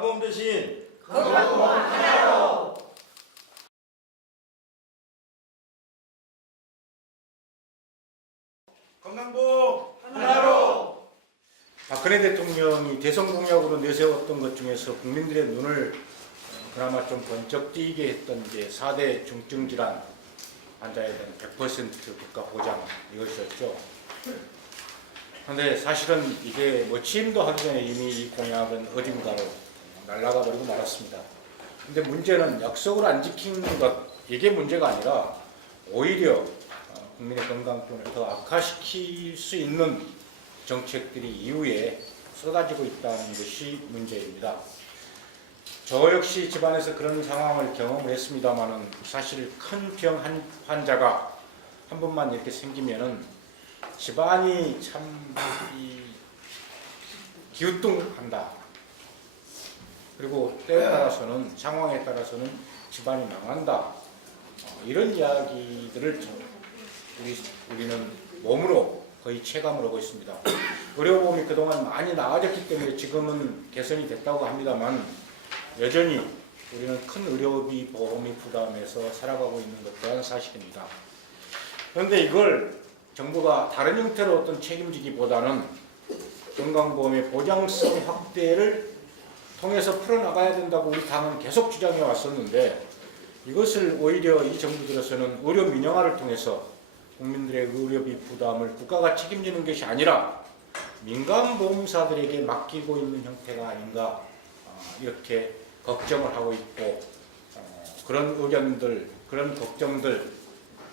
사보험 대신 건강보험 하나로. 건강보험 하나로. 박근혜 대통령이 대선 공약으로 내세웠던 것 중에서 국민들의 눈을 그나마 좀 번쩍 띄게 했던 게 4대 중증질환 환자에 대한 100% 국가 보장 이것이었죠. 그런데 사실은 이게 뭐 취임도 하기 전에 이미 이 공약은 어딘가로 날아가 버리고 말았습니다. 근데 문제는 약속을 안 지킨 것, 이게 문제가 아니라 오히려 국민의 건강권을 더 악화시킬 수 있는 정책들이 이후에 쏟아지고 있다는 것이 문제입니다. 저 역시 집안에서 그런 상황을 경험을 했습니다만은 사실 큰 병 환자가 한 번만 이렇게 생기면은 집안이 참 기우뚱한다. 그리고 때에 따라서는 상황에 따라서는 집안이 망한다. 이런 이야기들을 우리는 몸으로 거의 체감을 하고 있습니다. 의료보험이 그동안 많이 나아졌기 때문에 지금은 개선이 됐다고 합니다만 여전히 우리는 큰 의료비 보험이 부담해서 살아가고 있는 것 또한 사실입니다. 그런데 이걸 정부가 다른 형태로 어떤 책임지기보다는 건강보험의 보장성 확대를 통해서 풀어나가야 된다고 우리 당은 계속 주장해 왔었는데 이것을 오히려 이 정부 들어서는 의료 민영화를 통해서 국민들의 의료비 부담을 국가가 책임지는 것이 아니라 민간보험사들에게 맡기고 있는 형태가 아닌가 이렇게 걱정을 하고 있고 그런 의견들, 그런 걱정들,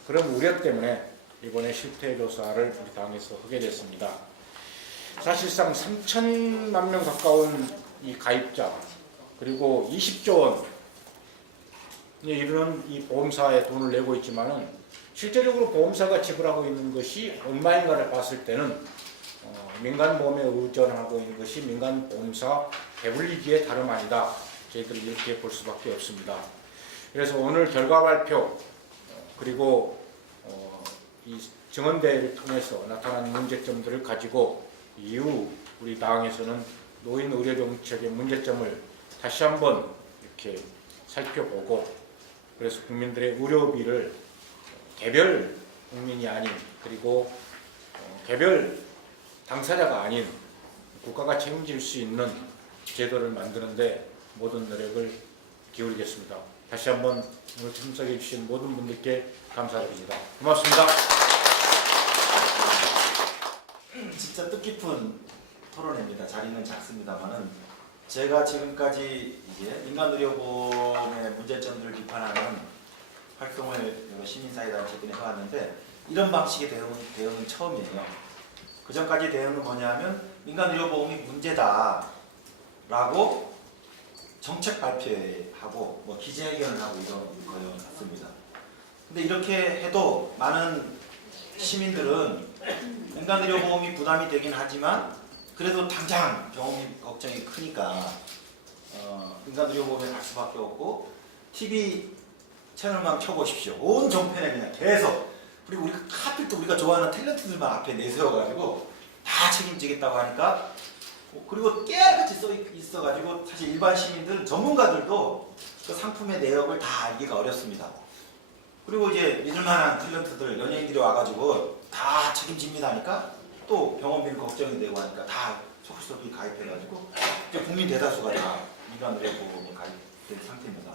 그런 우려 때문에 이번에 실태조사를 우리 당에서 하게 됐습니다. 사실상 3천만 명 가까운 이 가입자 그리고 20조 원에 이르는 이 보험사에 돈을 내고 있지만은 실제적으로 보험사가 지불하고 있는 것이 얼마인가를 봤을 때는 민간보험에 의존하고 있는 것이 민간보험사 배불리기에 다름 아니다. 저희들이 이렇게 볼 수밖에 없습니다. 그래서 오늘 결과 발표 그리고 이 증언대회를 통해서 나타난 문제점들을 가지고 이후 우리 당에서는 노인 의료 정책의 문제점을 다시 한번 이렇게 살펴보고 그래서 국민들의 의료비를 개별 국민이 아닌 그리고 개별 당사자가 아닌 국가가 책임질 수 있는 제도를 만드는데 모든 노력을 기울이겠습니다. 다시 한번 오늘 참석해 주신 모든 분들께 감사드립니다. 고맙습니다. 진짜 뜻깊은 토론회입니다. 자리는 작습니다만은 제가 지금까지 이제 민간의료보험의 문제점들을 비판하는 활동을 여러 시민사회단체들에 해왔는데 이런 방식의 대응은 처음이에요. 그 전까지 대응은 뭐냐면 민간의료보험이 문제다라고 정책 발표하고 뭐 기자회견을 하고 이런 거였습니다. 근데 이렇게 해도 많은 시민들은 민간의료보험이 부담이 되긴 하지만 그래도 당장 병원비 걱정이 크니까 민간의료보험에 갈 수밖에 없고 TV 채널만 켜보십시오. 온 정편에 그냥 계속 그리고 우리 하필 또 우리가 좋아하는 탤런트들만 앞에 내세워가지고 다 책임지겠다고 하니까 그리고 깨알같이 써 있어가지고 사실 일반 시민들 전문가들도 그 상품의 내역을 다 알기가 어렵습니다. 그리고 이제 믿을만한 탤런트들 연예인들이 와가지고 다 책임집니다 하니까 또 병원비는 걱정이 되고 하니까 다 소속이 가입해가지고 이제 국민 대다수가 다 민간의료보험에 가입된 상태입니다.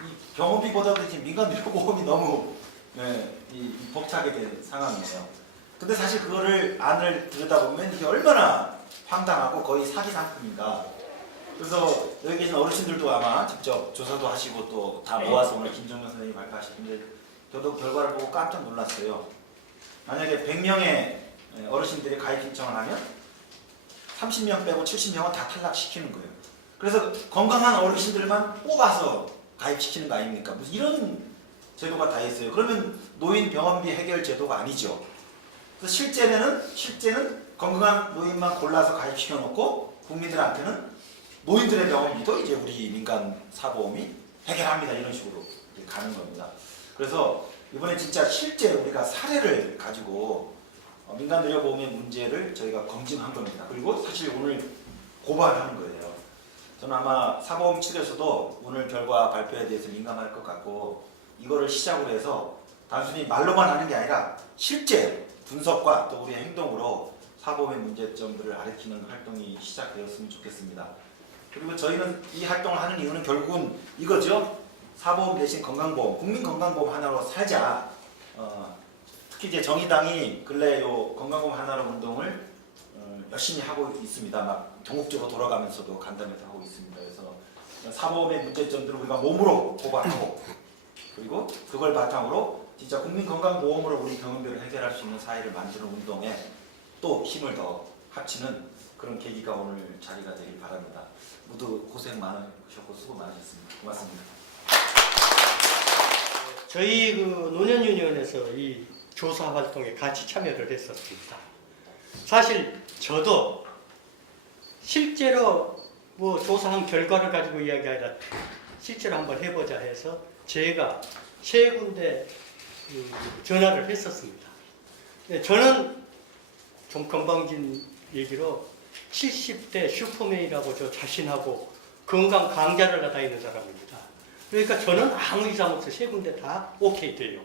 이 병원비보다도 지금 민간의료보험이 너무 벅차게 된 상황이에요. 근데 사실 그거를 안을 들여다보면 이게 얼마나 황당하고 거의 사기 상품인가. 그래서 여기 계신 어르신들도 아마 직접 조사도 하시고 또 다 모아서 오늘 김정근 선생님이 발표하실 텐데 저도 결과를 보고 깜짝 놀랐어요. 만약에 100명의 어르신들이 가입 신청을 하면 30명 빼고 70명은 다 탈락시키는 거예요. 그래서 건강한 어르신들만 뽑아서 가입시키는 거 아닙니까? 무슨 이런 제도가 다 있어요. 그러면 노인 병원비 해결 제도가 아니죠. 그래서 실제는 건강한 노인만 골라서 가입시켜 놓고 국민들한테는 노인들의 병원비도 이제 우리 민간 사보험이 해결합니다. 이런 식으로 가는 겁니다. 그래서 이번에 진짜 실제 우리가 사례를 가지고 민간의료보험의 문제를 저희가 검증한 겁니다. 그리고 사실 오늘 고발하는 거예요. 저는 아마 사보험 측에서도 오늘 결과 발표에 대해서 민감할 것 같고 이거를 시작으로 해서 단순히 말로만 하는 게 아니라 실제 분석과 또 우리의 행동으로 사보험의 문제점들을 가리키는 활동이 시작되었으면 좋겠습니다. 그리고 저희는 이 활동을 하는 이유는 결국은 이거죠. 사보험 대신 건강보험, 국민건강보험 하나로 살자. 특히 이제 정의당이 근래 요 건강보험 하나로 운동을 열심히 하고 있습니다. 막 전국적으로 돌아가면서도 간담회도 하고 있습니다. 그래서 사보험의 문제점들을 우리가 몸으로 고발하고 그리고 그걸 바탕으로 진짜 국민건강보험으로 우리 병원비를 해결할 수 있는 사회를 만드는 운동에 또 힘을 더 합치는 그런 계기가 오늘 자리가 되길 바랍니다. 모두 고생 많으셨고 수고 많으셨습니다. 고맙습니다. 저희 그 노년유니온에서 이 조사 활동에 같이 참여를 했었습니다. 사실 저도 실제로 뭐 조사한 결과를 가지고 이야기가 아니라 실제로 한번 해보자 해서 제가 세 군데 전화를 했었습니다. 저는 좀 건방진 얘기로 70대 슈퍼맨이라고 저 자신하고 건강 강좌를 하다 있는 사람입니다. 그러니까 저는 아무 이상 없이 세 군데 다 오케이 돼요.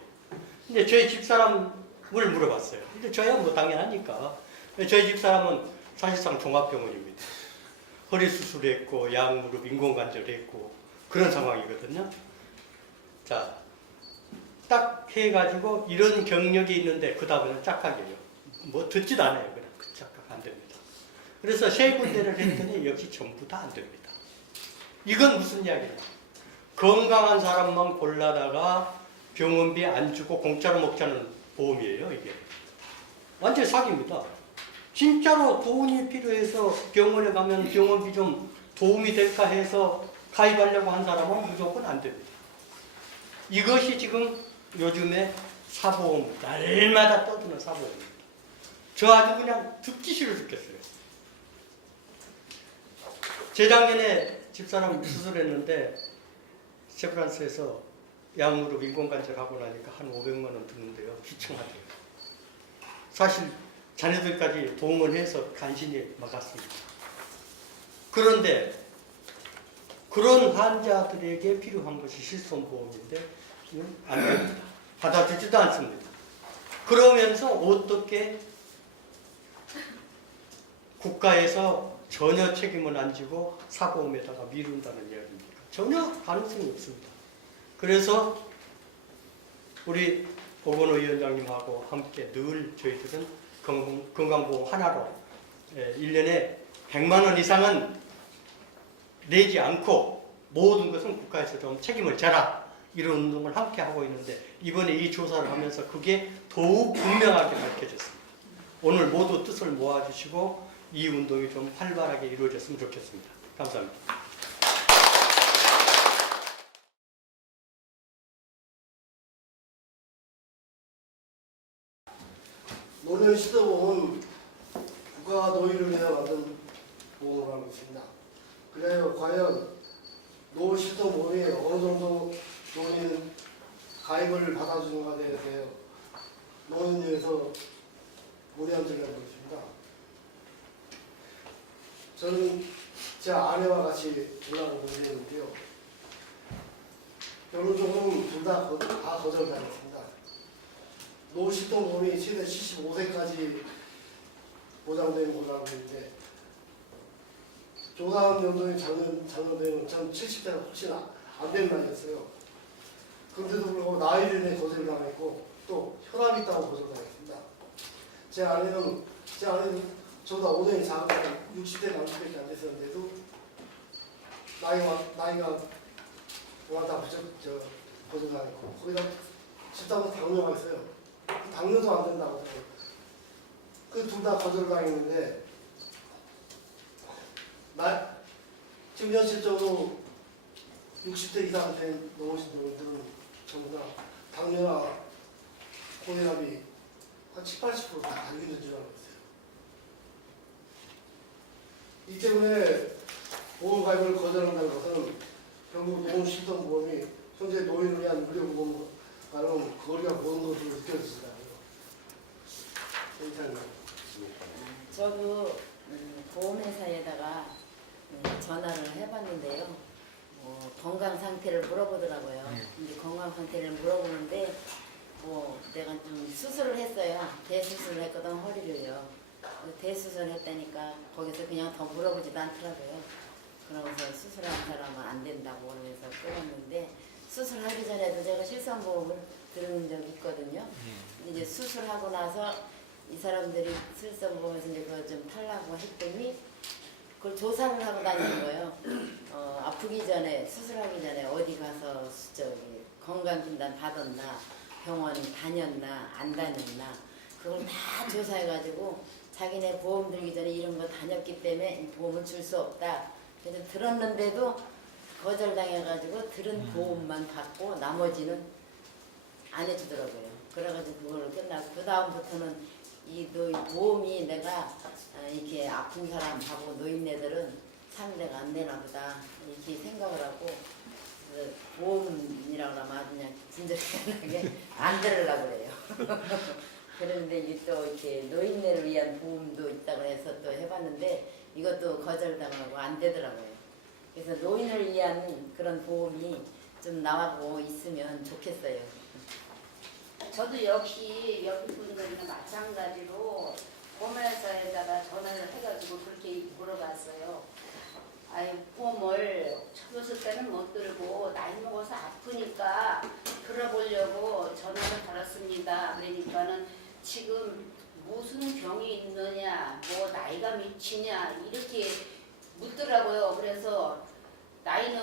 근데 저희 집사람을 물어봤어요. 근데 저야 뭐 당연하니까. 저희 집사람은 사실상 종합병원입니다. 허리 수술했고 양무릎 인공관절했고 그런 상황이거든요. 자, 딱 해가지고 이런 경력이 있는데 그 다음에는 짝하게요. 뭐 듣지도 않아요. 그냥 그 짝각 안 됩니다. 그래서 세 군데를 했더니 역시 전부 다 안 됩니다. 이건 무슨 이야기냐? 건강한 사람만 골라다가 병원비 안 주고 공짜로 먹자는 보험이에요, 이게. 완전 사기입니다. 진짜로 돈이 필요해서 병원에 가면 병원비 좀 도움이 될까 해서 가입하려고 한 사람은 무조건 안 됩니다. 이것이 지금 요즘에 사보험, 날마다 떠드는 사보험입니다. 저 아주 그냥 듣기 싫어 죽겠어요. 재작년에 집사람 수술했는데 세브란스에서 양무릎 인공관절 하고 나니까 한 500만 원 드는데요. 기청하대요. 사실 자녀들까지 동원 해서 간신히 막았습니다. 그런데 그런 환자들에게 필요한 것이 실손보험인데 안 됩니다. 받아주지도 않습니다. 그러면서 어떻게 국가에서 전혀 책임을 안 지고 사보험에다가 미룬다는 이야기입니까? 전혀 가능성이 없습니다. 그래서 우리 오건호 위원장님하고 함께 늘 저희들은 건강보험 하나로 1년에 100만 원 이상은 내지 않고 모든 것은 국가에서 좀 책임을 져라 이런 운동을 함께 하고 있는데 이번에 이 조사를 하면서 그게 더욱 분명하게 밝혀졌습니다. 오늘 모두 뜻을 모아주시고 이 운동이 좀 활발하게 이루어졌으면 좋겠습니다. 감사합니다. 노년 시도보험은 국가가 노인을 위해 만든 보험을 하고 있습니다. 그래요, 과연 노 시도보험이 어느 정도 노인 가입을 받아주는 것에 대해 노인위에서 문의한 적이 있습니다. 저는 제 아내와 같이 전화를 문의했는데요. 결론적으로는 둘 다 거절당했습니다. 노시동보험이 최대 75세까지 보장되는 걸로 알고 있는데 조사한 연도의 작년도에는 전 70세가 훨씬 안 된 나이였어요. 그런데도 불구하고 나이를 내 거절을 당했고 또 혈압이 있다고 거절당했습니다. 제 아내는 저보다 5년이 작은 60대 남자밖에 안 됐었는데도 나이가 워낙 거절당했고 거기다 집사람 당뇨가 있어요. 당뇨도 안 된다고 하더라고요. 그 둘 다 거절당했는데 지금 현실적으로 60대 이상 된 넘으신 분들은 전부 다 당뇨나 고혈압이 한 70~80% 다 알게 된 줄 알고 있어요. 이 때문에 보험 가입을 거절한다는 것은 결국 노인실손보험이 현재 노인을 위한 의료보험과는 거리가 먼 것으로 느껴집니다. 저도 보험회사에다가 물어보더라고요. 이제 건강 상태를 물어보는데 뭐 내가 좀 수술을 했어요. 대수술을 했거든, 허리를요. 대수술을 했다니까 거기서 그냥 더 물어보지도 않더라고요. 그러면서 수술한 사람은 안 된다고 그러면서 끊었는데, 수술하기 전에도 제가 실손보험을 들은 적이 있거든요. 이제 수술하고 나서 이 사람들이 실손보험에서 이제 그거 좀 탈라고 했더니 그걸 조사를 하고 다니는 거예요. 아프기 전에, 수술하기 전에 어디 가서 건강진단 받았나, 병원 다녔나, 안 다녔나, 그걸 다 조사해가지고 자기네 보험 들기 전에 이런 거 다녔기 때문에 보험을 줄 수 없다. 그래서 들었는데도 거절당해가지고 들은 보험만 받고 나머지는 안 해주더라고요. 그래가지고 그걸로 끝나고, 그 다음부터는 이 보험이 내가 이렇게 아픈 사람하고 노인네들은 상대가 안 되나 보다 이렇게 생각을 하고, 그 보험이라고 하면 아주 그냥 진절하게 안 들으려고 그래요. 그런데 이제 또 이렇게 노인네를 위한 보험도 있다고 해서 또 해봤는데 이것도 거절당하고 안 되더라고요. 그래서 노인을 위한 그런 보험이 좀 나오고 있으면 좋겠어요. 저도 역시 여기 분들이랑 마찬가지로 보험회사에다가 전화를 해가지고 그렇게 물어봤어요. 아이, 보험을 젊었을 때는 못 들고 나이 먹어서 아프니까 들어보려고 전화를 걸었습니다. 그러니까는 지금 무슨 병이 있느냐, 뭐 나이가 몇이냐 이렇게 묻더라고요. 그래서 나이는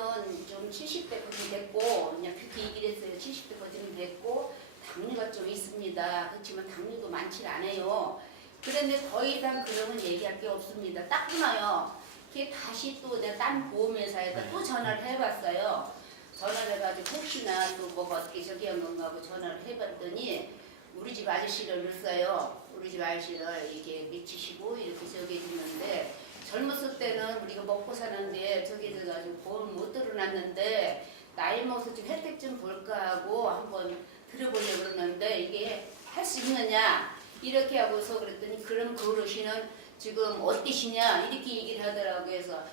좀 70대까지 됐고, 그냥 그렇게 얘기를 했어요. 70대까지는 됐고 당뇨가 좀 있습니다. 그렇지만 당뇨도 많지 않아요. 그런데 더 이상 그러면 얘기할 게 없습니다. 딱 끊어요. 그게 다시 또 내가 딴 보험회사에다 또 전화를 해봤어요. 전화를 해가지고 혹시나 또 뭐가 어떻게 저기 한 건가 하고 전화를 해봤더니 우리 집 아저씨를 넣었어요. 우리 집 아저씨를 이렇게 미치시고 이렇게 저기 해주는데, 젊었을 때는 우리가 먹고 사는데 저기 해가지고 보험 못 들어놨는데 나이 먹어서 좀 혜택 좀 볼까 하고 한번 들어보려고 그러는데 이게 할 수 있느냐 이렇게 하고서 그랬더니, 그럼 그 어르신은 지금 어떠시냐 이렇게 얘기를 하더라고요. 그래서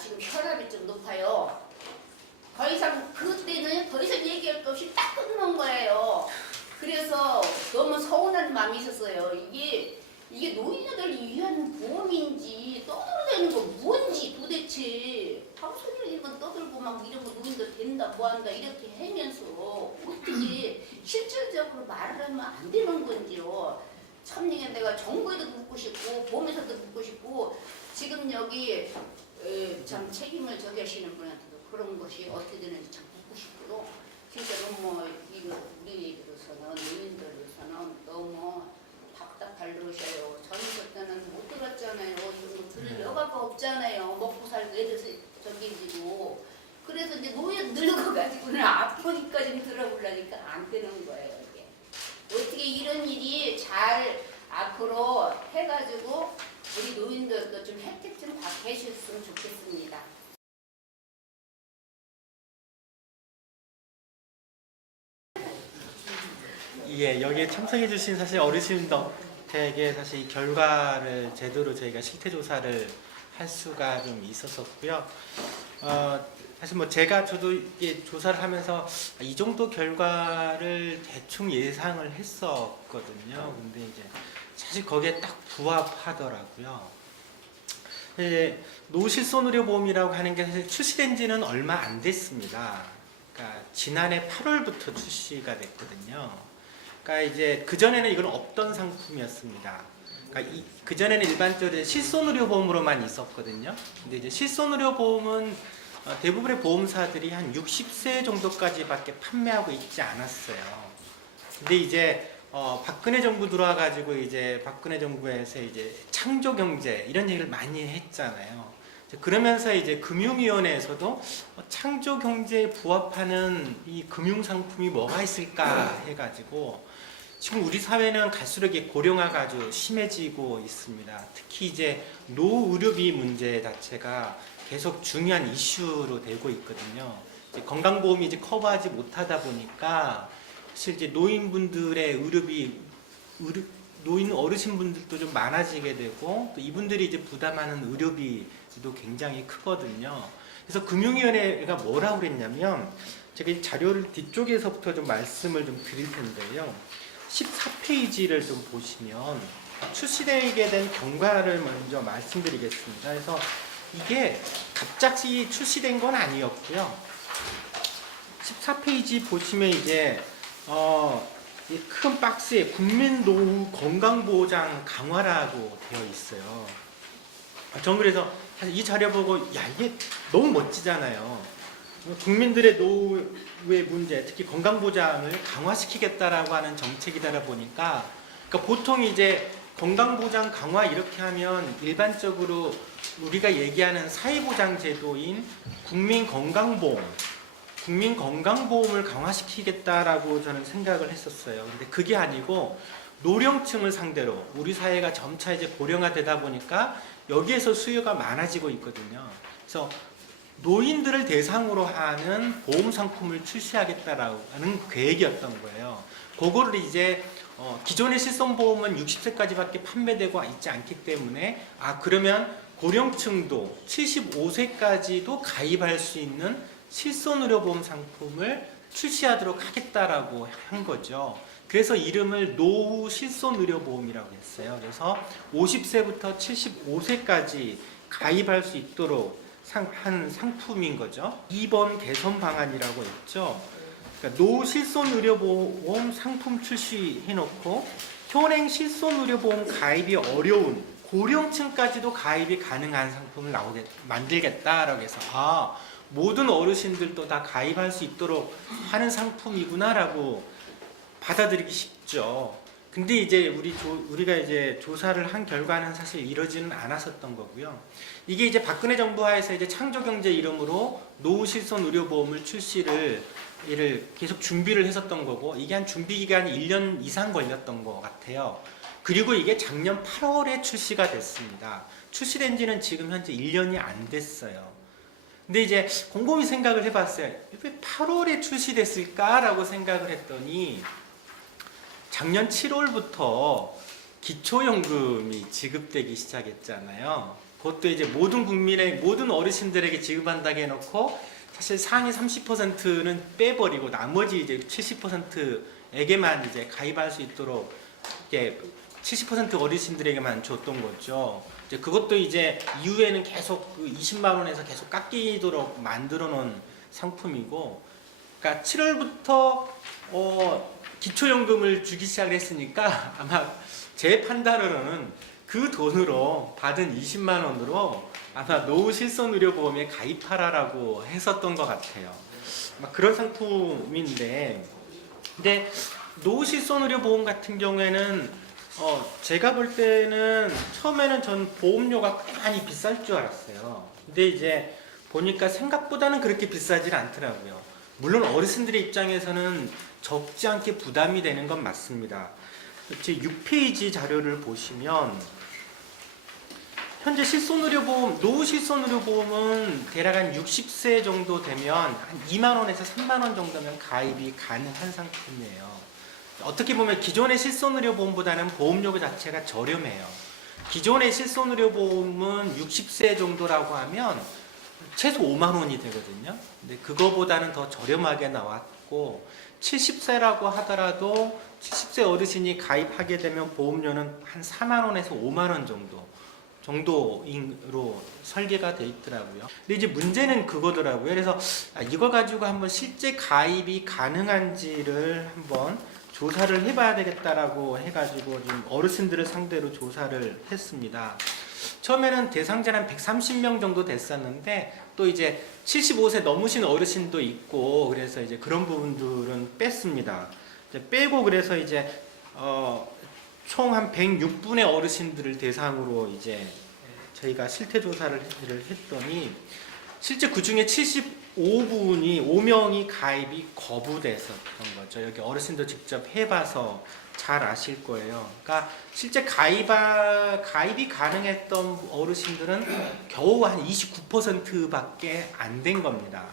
지금 혈압이 좀 높아요. 더 이상 그때는 더 이상 얘기할 것 없이 딱 끊는 거예요. 그래서 너무 서운한 마음이 있었어요. 이게 노인들 위한 보험인지 떠들어대는 거 뭔지 도대체 방송에 이런 떠들고 막 이런 거 노인들 된다 뭐한다 이렇게 하면서 어떻게 실질적으로 말을 하면 안 되는 건지요. 참 이게 내가 정부에도 묻고 싶고 보험회사도 묻고 싶고 지금 여기 참 책임을 저기 하시는 분한테도 그런 것이 어떻게 되는지 참 묻고 싶고요. 진짜 너무 이거 우리로서는 노인들로서는 너무 답답할 노릇이에요. 젊었을 때는 못 들었잖아요. 이런 거 들을 여가가 없잖아요. 먹고 살고 애들 저기지고. 그래서 이제 노인 늙어가지고는 아프기까지 들어보려니까 안 되는 거예요. 이게 어떻게 이런 일이 잘 앞으로 해가지고 우리 노인들도 좀 혜택 좀 받게 해주셨으면 좋겠습니다. 예, 여기에 참석해주신 사실 어르신들에게 사실 이 결과를 제대로 저희가 실태 조사를 할 수가 좀 있었었고요. 사실 뭐 저도 이게 조사를 하면서 이 정도 결과를 대충 예상을 했었거든요. 근데 이제 사실 거기에 딱 부합하더라고요. 노실손의료보험이라고 하는 게 사실 출시된 지는 얼마 안 됐습니다. 그러니까 지난해 8월부터 출시가 됐거든요. 그러니까 이제 그전에는 이건 없던 상품이었습니다. 그러니까 그전에는 일반적으로 실손의료보험으로만 있었거든요. 근데 이제 실손의료보험은 대부분의 보험사들이 한 60세 정도까지밖에 판매하고 있지 않았어요. 근데 이제 박근혜 정부 들어와가지고 이제 박근혜 정부에서 이제 창조경제 이런 얘기를 많이 했잖아요. 그러면서 이제 금융위원회에서도 창조경제에 부합하는 이 금융상품이 뭐가 있을까 해가지고 지금 우리 사회는 갈수록 고령화가 아주 심해지고 있습니다. 특히 이제 노의료비 문제 자체가 계속 중요한 이슈로 되고 있거든요. 이제 건강보험이 이제 커버하지 못하다 보니까 사실 이제 노인분들의 의료비, 노인 어르신분들도 좀 많아지게 되고 또 이분들이 이제 부담하는 의료비도 굉장히 크거든요. 그래서 금융위원회가 뭐라고 그랬냐면 제가 이 자료를 뒤쪽에서부터 좀 말씀을 좀 드릴 텐데요. 14페이지를 좀 보시면 출시되게 된 경과를 먼저 말씀드리겠습니다. 그래서 이게 갑자기 출시된 건 아니었고요. 14페이지 보시면 이제 이 큰 박스에 국민 노후 건강보장 강화라고 되어 있어요. 전 그래서 사실 이 자료 보고 야 이게 너무 멋지잖아요. 국민들의 노후의 문제, 특히 건강보장을 강화시키겠다라고 하는 정책이다 보니까, 그러니까 보통 이제 건강보장 강화 이렇게 하면 일반적으로 우리가 얘기하는 사회보장 제도인 국민건강보험을 강화시키겠다라고 저는 생각을 했었어요. 근데 그게 아니고 노령층을 상대로 우리 사회가 점차 이제 고령화되다 보니까 여기에서 수요가 많아지고 있거든요. 그래서 노인들을 대상으로 하는 보험 상품을 출시하겠다라는 계획이었던 거예요. 그거를 이제 기존의 실손보험은 60세까지밖에 판매되고 있지 않기 때문에 그러면 고령층도 75세까지도 가입할 수 있는 실손의료보험 상품을 출시하도록 하겠다라고 한 거죠. 그래서 이름을 노후 실손의료보험이라고 했어요. 그래서 50세부터 75세까지 가입할 수 있도록 한 상품인 거죠. 2번 개선 방안이라고 했죠. 그러니까 노후 실손의료보험 상품 출시해놓고 현행 실손의료보험 가입이 어려운 고령층까지도 가입이 가능한 상품을 만들겠다라고 해서 모든 어르신들도 다 가입할 수 있도록 하는 상품이구나라고 받아들이기 쉽죠. 근데 이제 우리가 이제 조사를 한 결과는 사실 이러지는 않았었던 거고요. 이게 이제 박근혜 정부 하에서 이제 창조경제 이름으로 노후 실손 의료보험을 출시를 계속 준비를 했었던 거고, 이게 한 준비 기간이 1년 이상 걸렸던 것 같아요. 그리고 이게 작년 8월에 출시가 됐습니다. 출시된 지는 지금 현재 1년이 안 됐어요. 근데 이제 곰곰이 생각을 해봤어요. 왜 8월에 출시됐을까라고 생각을 했더니 작년 7월부터 기초연금이 지급되기 시작했잖아요. 그것도 이제 모든 어르신들에게 지급한다고 해놓고 사실 상위 30%는 빼버리고 나머지 이제 70%에게만 이제 가입할 수 있도록 이렇게 70% 어르신들에게만 줬던 거죠. 이제 그것도 이제 이후에는 계속 20만 원에서 계속 깎이도록 만들어 놓은 상품이고, 그러니까 7월부터 기초연금을 주기 시작했으니까 아마 제 판단으로는 그 돈으로 받은 20만 원으로 아마 노후 실손의료보험에 가입하라라고 했었던 것 같아요. 막 그런 상품인데, 근데 노후 실손의료보험 같은 경우에는 제가 볼 때는 처음에는 전 보험료가 많이 비쌀 줄 알았어요. 근데 이제 보니까 생각보다는 그렇게 비싸질 않더라고요. 물론 어르신들의 입장에서는 적지 않게 부담이 되는 건 맞습니다. 제 6페이지 자료를 보시면 현재 실손의료보험, 노후 실손의료보험은 대략 한 60세 정도 되면 한 2만 원에서 3만 원 정도면 가입이 가능한 상품이에요. 어떻게 보면 기존의 실손의료보험보다는 보험료 자체가 저렴해요. 기존의 실손의료보험은 60세 정도라고 하면 최소 5만 원이 되거든요. 근데 그거보다는 더 저렴하게 나왔고, 70세라고 하더라도 70세 어르신이 가입하게 되면 보험료는 한 4만 원에서 5만 원 정도로 설계가 돼 있더라고요. 근데 이제 문제는 그거더라고요. 그래서 이거 가지고 한번 실제 가입이 가능한지를 한번 조사를 해봐야 되겠다라고 해가지고 지금 어르신들을 상대로 조사를 했습니다. 처음에는 대상자는 130명 정도 됐었는데 또 이제 75세 넘으신 어르신도 있고 그래서 이제 그런 부분들은 뺐습니다. 이제 빼고 그래서 이제 총 한 106분의 어르신들을 대상으로 이제 저희가 실태 조사를 했더니 실제 그 중에 5명이 가입이 거부됐었던 거죠. 여기 어르신도 직접 해봐서 잘 아실 거예요. 그러니까 실제 가입이 가능했던 어르신들은 겨우 한 29%밖에 안 된 겁니다.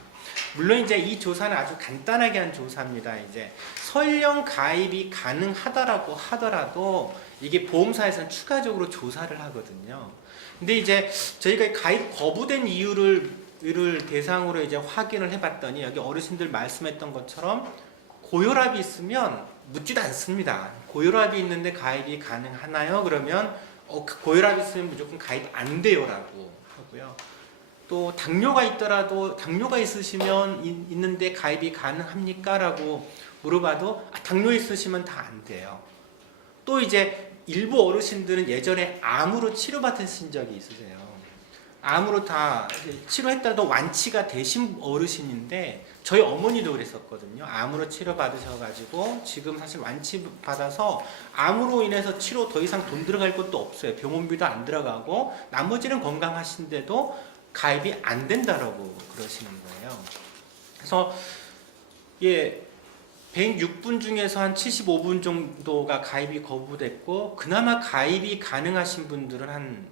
물론 이제 이 조사는 아주 간단하게 한 조사입니다. 이제 설령 가입이 가능하다라고 하더라도 이게 보험사에서는 추가적으로 조사를 하거든요. 근데 이제 저희가 가입 거부된 이유를 이를 대상으로 이제 확인을 해봤더니 여기 어르신들 말씀했던 것처럼 고혈압이 있으면 묻지도 않습니다. 고혈압이 있는데 가입이 가능하나요? 그러면 고혈압이 있으면 무조건 가입 안 돼요라고 하고요. 또 당뇨가 있더라도 당뇨가 있으시면 있는데 가입이 가능합니까? 라고 물어봐도 당뇨 있으시면 다 안 돼요. 또 이제 일부 어르신들은 예전에 암으로 치료받으신 적이 있으세요. 암으로 다 치료했다도 완치가 되신 어르신인데 저희 어머니도 그랬었거든요. 암으로 치료받으셔가지고 지금 사실 완치받아서 암으로 인해서 치료 더 이상 돈 들어갈 것도 없어요. 병원비도 안 들어가고 나머지는 건강하신데도 가입이 안 된다라고 그러시는 거예요. 그래서 106분 중에서 한 75분 정도가 가입이 거부됐고 그나마 가입이 가능하신 분들은 한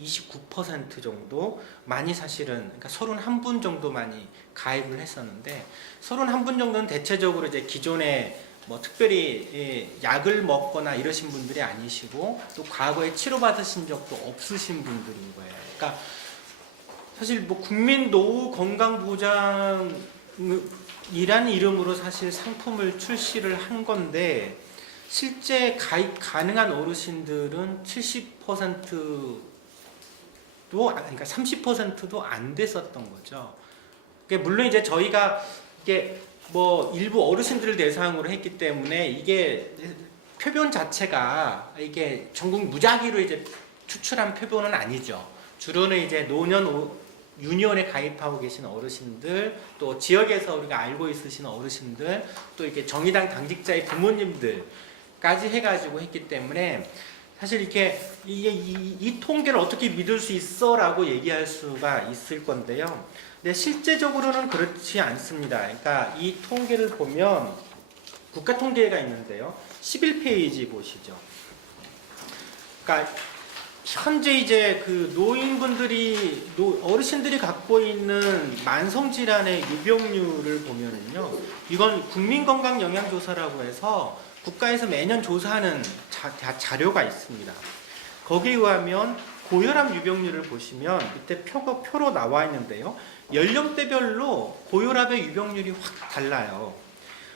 29% 정도 많이 사실은 그러니까 31분 정도만이 가입을 했었는데 31분 정도는 대체적으로 이제 기존에 뭐 특별히 약을 먹거나 이러신 분들이 아니시고 또 과거에 치료받으신 적도 없으신 분들인 거예요. 그러니까 사실 뭐 국민 노후 건강 보장이라는 이름으로 사실 상품을 출시를 한 건데 실제 가입 가능한 어르신들은 70%도 그러니까 30%도 안 됐었던 거죠. 그러니까 물론 이제 저희가 이게 뭐 일부 어르신들을 대상으로 했기 때문에 이게 표본 자체가 이게 전국 무작위로 이제 추출한 표본은 아니죠. 주로는 이제 노년 유니온에 가입하고 계신 어르신들, 또 지역에서 우리가 알고 있으신 어르신들, 또 이렇게 정의당 당직자의 부모님들까지 해가지고 했기 때문에 사실 이렇게 이 통계를 어떻게 믿을 수 있어라고 얘기할 수가 있을 건데요. 근데 실제적으로는 그렇지 않습니다. 그러니까 이 통계를 보면 국가 통계가 있는데요. 11페이지 보시죠. 그러니까 현재 이제 그 노인분들이 어르신들이 갖고 있는 만성 질환의 유병률을 보면은요. 이건 국민건강영양조사라고 해서 국가에서 매년 조사하는 자료가 있습니다. 거기에 의하면 고혈압 유병률을 보시면 밑에 표로 나와 있는데요. 연령대별로 고혈압의 유병률이 확 달라요.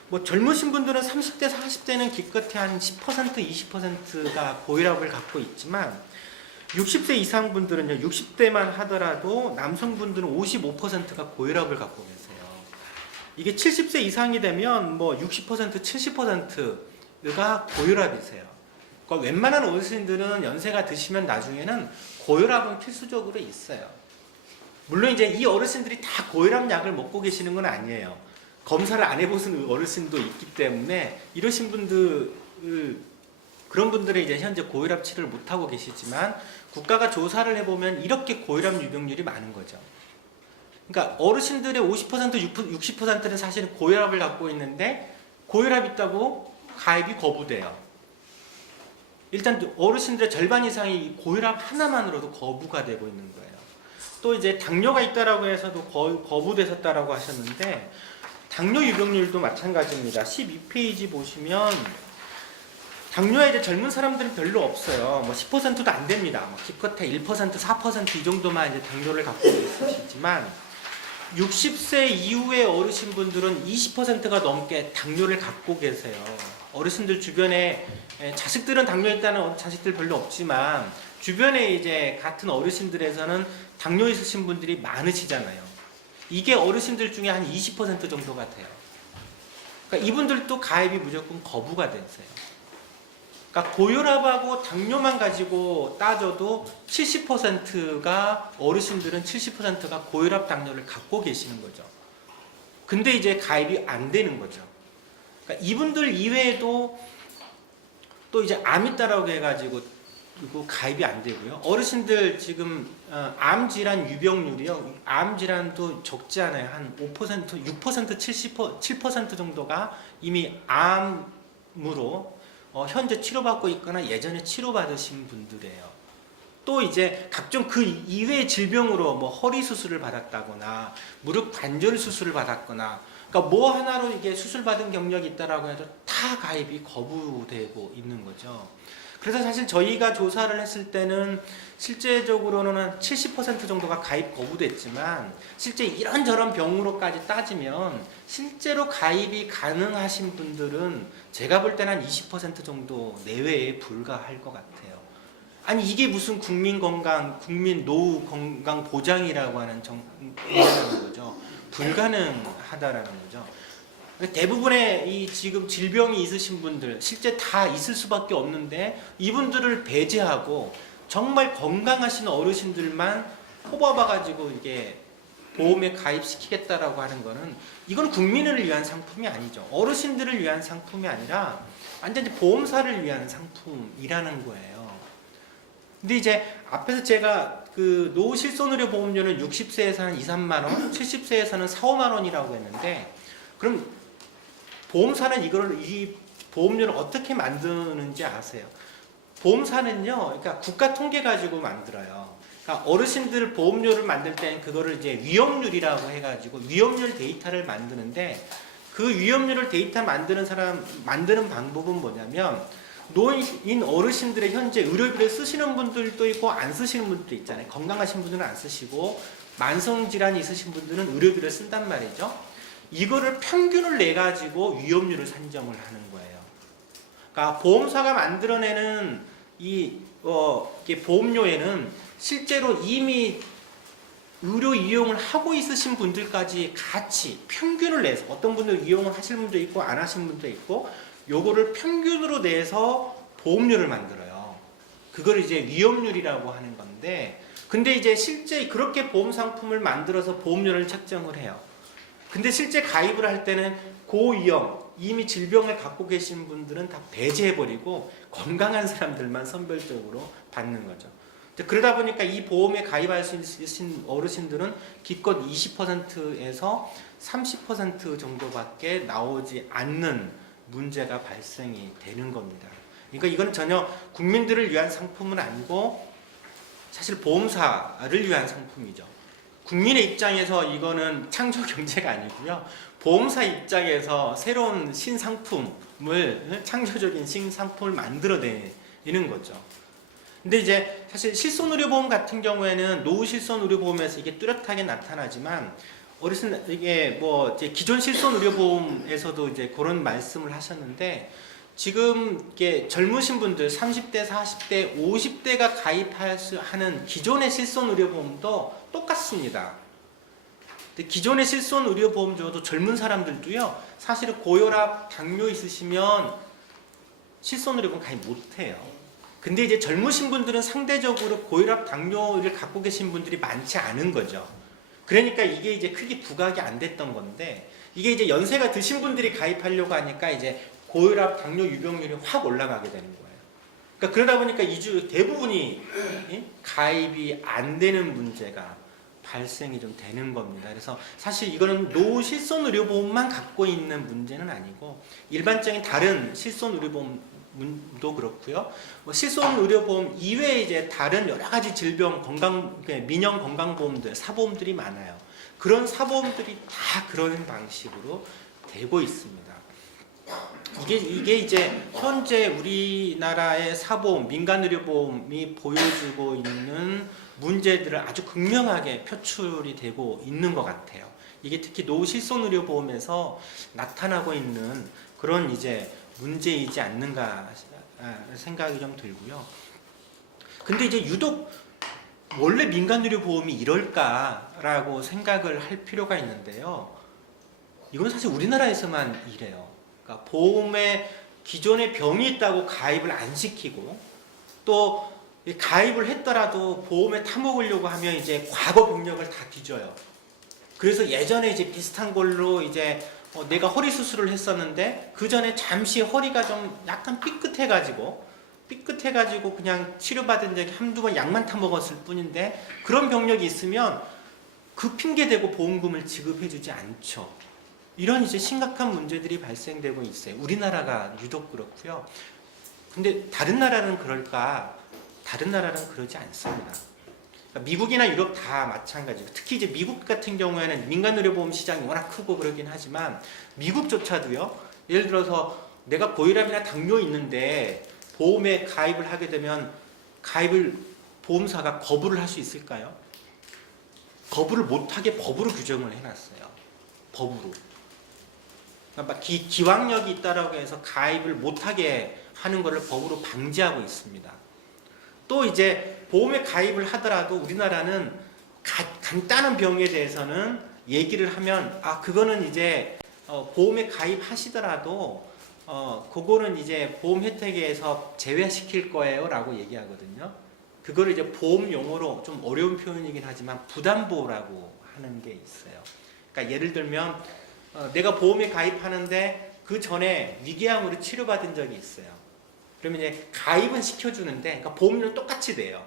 뭐 젊으신 분들은 30대, 40대는 기껏해 한 10%, 20%가 고혈압을 갖고 있지만 60세 이상 분들은요. 60대만 하더라도 남성분들은 55%가 고혈압을 갖고 계세요. 이게 70세 이상이 되면 뭐 60%, 70%가 고혈압이세요. 그러니까 웬만한 어르신들은 연세가 드시면 나중에는 고혈압은 필수적으로 있어요. 물론 이제 이 어르신들이 다 고혈압 약을 먹고 계시는 건 아니에요. 검사를 안 해보신 어르신도 있기 때문에 이러신 분들 그런 분들은 이제 현재 고혈압 치료를 못 하고 계시지만 국가가 조사를 해보면 이렇게 고혈압 유병률이 많은 거죠. 그러니까 어르신들의 50%, 60%는 사실은 고혈압을 갖고 있는데 고혈압 있다고 가입이 거부돼요. 일단 어르신들의 절반 이상이 고혈압 하나만으로도 거부가 되고 있는 거예요. 또 이제 당뇨가 있다라고 해서도 거부되셨다라고 하셨는데 당뇨 유병률도 마찬가지입니다. 12페이지 보시면 당뇨에 이제 젊은 사람들은 별로 없어요. 뭐 10%도 안 됩니다. 뭐 기껏해 1%, 4% 이 정도만 이제 당뇨를 갖고 있으시지만 60세 이후의 어르신분들은 20%가 넘게 당뇨를 갖고 계세요. 어르신들 주변에 자식들은 당뇨 있다는 자식들 별로 없지만 주변에 이제 같은 어르신들에서는 당뇨 있으신 분들이 많으시잖아요. 이게 어르신들 중에 한 20% 정도가 돼요. 그러니까 이분들도 가입이 무조건 거부가 되세요. 그러니까 고혈압하고 당뇨만 가지고 따져도 70%가 어르신들은 70%가 고혈압 당뇨를 갖고 계시는 거죠. 근데 이제 가입이 안 되는 거죠. 그러니까 이분들 이외에도 또 이제 암 있다라고 해가지고 그리고 가입이 안 되고요. 어르신들 지금 암 질환 유병률이요. 암 질환도 적지 않아요. 한 5%, 6%, 7% 정도가 이미 암으로 현재 치료받고 있거나 예전에 치료받으신 분들이에요. 또 이제 각종 그 이외의 질병으로 뭐 허리 수술을 받았다거나 무릎 관절 수술을 받았거나 그러니까 뭐 하나로 이게 수술 받은 경력이 있다라고 해도 다 가입이 거부되고 있는 거죠. 그래서 사실 저희가 조사를 했을 때는 실제적으로는 70% 정도가 가입 거부됐지만 실제 이런저런 병으로까지 따지면 실제로 가입이 가능하신 분들은 제가 볼 때는 한 20% 정도 내외에 불과할 것 같아요. 아니 이게 무슨 국민 건강, 국민 노후 건강 보장이라고 하는 정의라는 거죠. 불가능하다라는 거죠. 대부분의 이 지금 질병이 있으신 분들 실제 다 있을 수밖에 없는데 이분들을 배제하고 정말 건강하신 어르신들만 뽑아봐가지고 이게 보험에 가입시키겠다라고 하는 거는 이건 국민을 위한 상품이 아니죠. 어르신들을 위한 상품이 아니라 완전히 보험사를 위한 상품이라는 거예요. 근데 이제 앞에서 제가 그 노후 실손의료 보험료는 60세에서는 2, 3만 원, 70세에서는 4, 5만 원이라고 했는데 그럼 보험사는 이 보험료를 어떻게 만드는지 아세요? 보험사는요, 그러니까 국가 통계 가지고 만들어요. 그러니까 어르신들 보험료를 만들 때는 그거를 이제 위험률이라고 해가지고 위험률 데이터를 만드는데 그 위험률을 데이터 만드는 방법은 뭐냐면 노인 어르신들의 현재 의료비를 쓰시는 분들도 있고 안 쓰시는 분들도 있잖아요. 건강하신 분들은 안 쓰시고 만성질환이 있으신 분들은 의료비를 쓴단 말이죠. 이거를 평균을 내 가지고 위험률을 산정을 하는 거예요. 그러니까 보험사가 만들어내는 이게 보험료에는 실제로 이미 의료 이용을 하고 있으신 분들까지 같이 평균을 내서 어떤 분들 이용을 하실 분도 있고 안 하신 분도 있고 요거를 평균으로 내서 보험료를 만들어요. 그걸 이제 위험률이라고 하는 건데 근데 이제 실제 그렇게 보험 상품을 만들어서 보험료를 책정을 해요. 근데 실제 가입을 할 때는 고위험, 이미 질병을 갖고 계신 분들은 다 배제해버리고 건강한 사람들만 선별적으로 받는 거죠. 그러다 보니까 이 보험에 가입할 수 있으신 어르신들은 기껏 20%에서 30% 정도밖에 나오지 않는 문제가 발생이 되는 겁니다. 그러니까 이건 전혀 국민들을 위한 상품은 아니고 사실 보험사를 위한 상품이죠. 국민의 입장에서 이거는 창조 경제가 아니고요. 보험사 입장에서 새로운 신상품을 창조적인 신상품을 만들어내는 거죠. 근데 이제 사실 실손의료보험 같은 경우에는 노후 실손의료보험에서 이게 뚜렷하게 나타나지만 어르신 이게 뭐 이제 기존 실손의료보험에서도 이제 그런 말씀을 하셨는데 지금 이게 젊으신 분들 30대, 40대, 50대가 가입하는 기존의 실손의료보험도 똑같습니다. 근데 기존의 실손의료보험료도 젊은 사람들도요. 사실은 고혈압, 당뇨 있으시면 실손의료보험 가입 못해요. 근데 이제 젊으신 분들은 상대적으로 고혈압, 당뇨를 갖고 계신 분들이 많지 않은 거죠. 그러니까 이게 이제 크게 부각이 안 됐던 건데 이게 이제 연세가 드신 분들이 가입하려고 하니까 이제 고혈압, 당뇨 유병률이 확 올라가게 되는 거예요. 그러니까 그러다 보니까 대부분이 가입이 안 되는 문제가 발생이 좀 되는 겁니다. 그래서 사실 이거는 노후 실손의료보험만 갖고 있는 문제는 아니고 일반적인 다른 실손의료보험도 그렇고요. 실손의료보험 이외에 이제 다른 여러 가지 질병, 민영 건강보험들, 사보험들이 많아요. 그런 사보험들이 다 그런 방식으로 되고 있습니다. 이게 이제 현재 우리나라의 사보험, 민간의료보험이 보여주고 있는 문제들을 아주 극명하게 표출이 되고 있는 것 같아요. 이게 특히 노후 실손의료보험에서 나타나고 있는 그런 이제 문제이지 않는가 생각이 좀 들고요. 근데 이제 유독 원래 민간의료보험이 이럴까라고 생각을 할 필요가 있는데요. 이건 사실 우리나라에서만 이래요. 그러니까 보험에 기존에 병이 있다고 가입을 안 시키고 또 가입을 했더라도 보험에 타먹으려고 하면 이제 과거 병력을 다 뒤져요. 그래서 예전에 이제 비슷한 걸로 이제 내가 허리 수술을 했었는데 그 전에 잠시 허리가 좀 약간 삐끗해가지고 그냥 치료받은 적이 한두 번 약만 타먹었을 뿐인데 그런 병력이 있으면 그 핑계 대고 보험금을 지급해주지 않죠. 이런 이제 심각한 문제들이 발생되고 있어요. 우리나라가 유독 그렇고요. 근데 다른 나라는 그럴까? 다른 나라는 그러지 않습니다. 그러니까 미국이나 유럽 다 마찬가지고 특히 이제 미국 같은 경우에는 민간의료보험 시장이 워낙 크고 그러긴 하지만 미국조차도요. 예를 들어서 내가 고혈압이나 당뇨 있는데 보험에 가입을 하게 되면 가입을 보험사가 거부를 할 수 있을까요? 거부를 못하게 법으로 규정을 해놨어요. 법으로. 그러니까 기왕력이 있다라고 해서 가입을 못하게 하는 것을 법으로 방지하고 있습니다. 또 이제 보험에 가입을 하더라도 우리나라는 간단한 병에 대해서는 얘기를 하면 그거는 이제 보험에 가입하시더라도 그거는 이제 보험 혜택에서 제외시킬 거예요 라고 얘기하거든요. 그거를 이제 보험 용어로 좀 어려운 표현이긴 하지만 부담보라고 하는 게 있어요. 그러니까 예를 들면 내가 보험에 가입하는데 그 전에 위궤양으로 치료받은 적이 있어요. 그러면 이제 가입은 시켜주는데, 그러니까 보험료는 똑같이 돼요.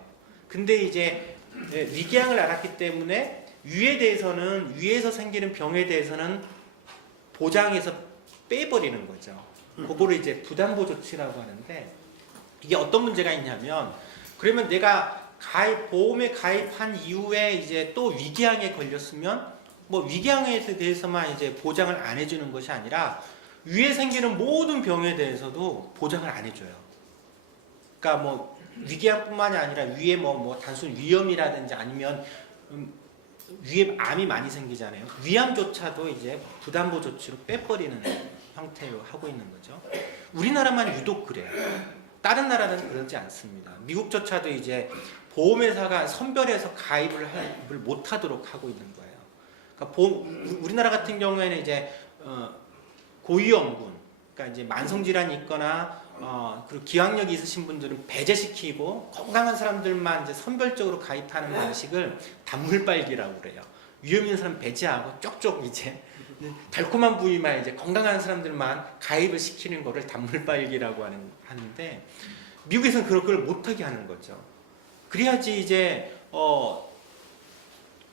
근데 이제 위궤양을 앓았기 때문에 위에서 생기는 병에 대해서는 보장해서 빼버리는 거죠. 그거를 이제 부담보 조치라고 하는데, 이게 어떤 문제가 있냐면, 그러면 내가 보험에 가입한 이후에 이제 또 위궤양에 걸렸으면 뭐 위궤양에 대해서만 이제 보장을 안 해주는 것이 아니라 위에 생기는 모든 병에 대해서도 보장을 안 해줘요. 그러니까 뭐 위궤양뿐만이 아니라 위에 뭐 단순 위염이라든지 아니면 위에 암이 많이 생기잖아요. 위암조차도 이제 부담보 조치로 빼버리는 형태로 하고 있는 거죠. 우리나라만 유독 그래요. 다른 나라는 그러지 않습니다. 미국조차도 이제 보험회사가 선별해서 가입을 못하도록 하고 있는 거예요. 그러니까 우리나라 같은 경우에는 이제 고위험군, 그러니까 이제 만성질환이 있거나 그리고 기왕력이 있으신 분들은 배제시키고 건강한 사람들만 이제 선별적으로 가입하는 방식을 단물빨기라고 그래요. 위험 있는 사람 배제하고 쪽쪽 이제 달콤한 부위만 이제 건강한 사람들만 가입을 시키는 거를 단물빨기라고 하는데 미국에서는 그런 걸 못하게 하는 거죠. 그래야지 이제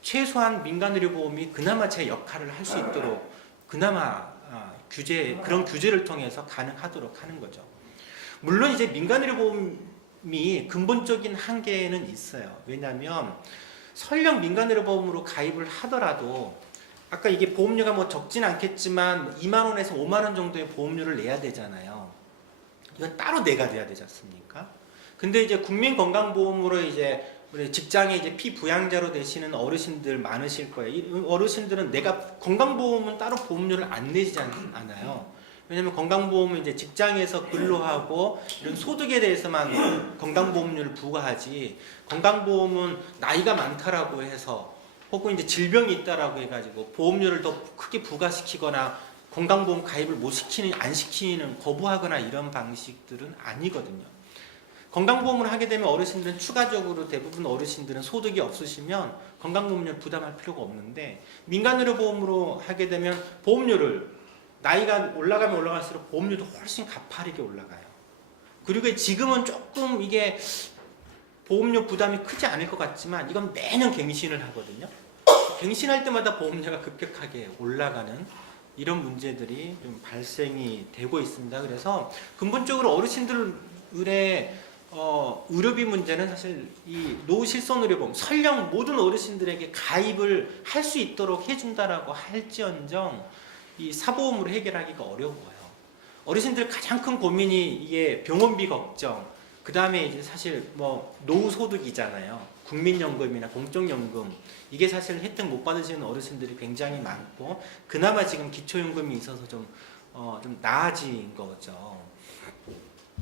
최소한 민간의료보험이 그나마 제 역할을 할 수 있도록 그나마 그런 규제를 통해서 가능하도록 하는 거죠. 물론 이제 민간의료보험이 근본적인 한계는 있어요. 왜냐하면 설령 민간의료보험으로 가입을 하더라도 아까 이게 보험료가 뭐 적진 않겠지만 2만 원에서 5만 원 정도의 보험료를 내야 되잖아요. 이건 따로 내가 돼야 되지 않습니까? 근데 이제 국민건강보험으로 이제 우리 직장에 이제 피부양자로 되시는 어르신들 많으실 거예요. 이 어르신들은 내가 건강보험은 따로 보험료를 안 내지 않아요. 왜냐하면 건강보험은 이제 직장에서 근로하고 이런 소득에 대해서만 건강보험료를 부과하지, 건강보험은 나이가 많다라고 해서 혹은 이제 질병이 있다라고 해가지고 보험료를 더 크게 부과시키거나 건강보험 가입을 안 시키는, 거부하거나 이런 방식들은 아니거든요. 건강보험을 하게 되면 어르신들은 추가적으로 대부분 어르신들은 소득이 없으시면 건강보험료를 부담할 필요가 없는데, 민간의료보험으로 하게 되면 보험료를 나이가 올라가면 올라갈수록 보험료도 훨씬 가파르게 올라가요. 그리고 지금은 조금 이게 보험료 부담이 크지 않을 것 같지만 이건 매년 갱신을 하거든요. 갱신할 때마다 보험료가 급격하게 올라가는 이런 문제들이 좀 발생이 되고 있습니다. 그래서 근본적으로 어르신들의 의료비 문제는 사실 이 노후실손의료보험, 설령 모든 어르신들에게 가입을 할 수 있도록 해준다라고 할지언정 이 사보험으로 해결하기가 어려워요. 어르신들 가장 큰 고민이 이게 병원비 걱정, 그 다음에 이제 사실 뭐 노후소득이잖아요. 국민연금이나 공적연금, 이게 사실 혜택 못 받으시는 어르신들이 굉장히 많고, 그나마 지금 기초연금이 있어서 좀 나아진 거죠.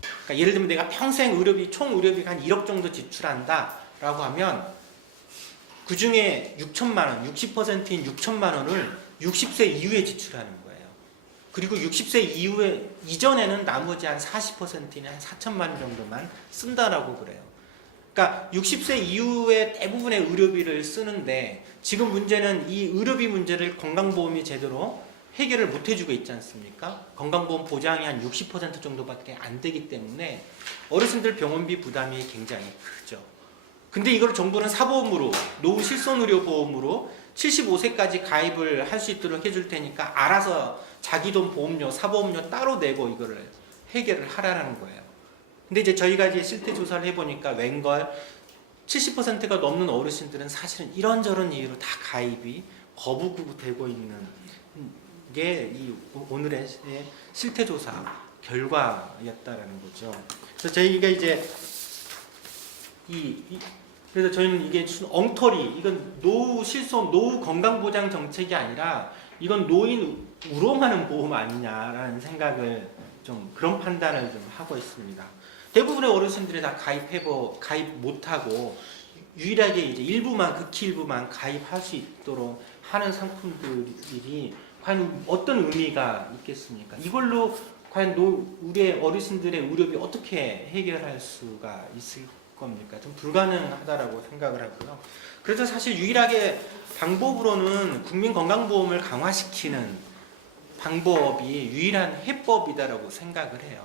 그러니까 예를 들면 내가 평생 의료비, 총 의료비가 한 1억 정도 지출한다라고 하면 그 중에 6천만 원, 60%인 6천만 원을 60세 이후에 지출하는 거예요. 그리고 60세 이전에는 나머지 한 40%는 한 4천만 원 정도만 쓴다라고 그래요. 그러니까 60세 이후에 대부분의 의료비를 쓰는데, 지금 문제는 이 의료비 문제를 건강보험이 제대로 해결을 못 해주고 있지 않습니까? 건강보험 보장이 한 60% 정도밖에 안 되기 때문에 어르신들 병원비 부담이 굉장히 크죠. 근데 이걸 정부는 사보험으로, 노후실손의료보험으로 75세까지 가입을 할 수 있도록 해줄 테니까 알아서 자기 돈 보험료, 사보험료 따로 내고 이거를 해결을 하라는 거예요. 근데 이제 저희가 이제 실태 조사를 해보니까 웬걸 70%가 넘는 어르신들은 사실은 이런저런 이유로 다 가입이 거부되고 있는 게 이 오늘의 실태 조사 결과였다라는 거죠. 그래서 저희가 이제 그래서 저희는 이게 엉터리, 이건 노후 실손, 노후 건강보장 정책이 아니라 이건 노인 우롱하는 보험 아니냐라는 생각을 좀 그런 판단을 좀 하고 있습니다. 대부분의 어르신들이 다 가입 못하고 유일하게 이제 일부만, 극히 일부만 가입할 수 있도록 하는 상품들이 과연 어떤 의미가 있겠습니까? 이걸로 과연 우리 어르신들의 의료비 어떻게 해결할 수가 있을 겁니까? 좀 불가능하다라고 생각을 하고요. 그래서 사실 유일하게 방법으로는 국민건강보험을 강화시키는 방법이 유일한 해법이다라고 생각을 해요.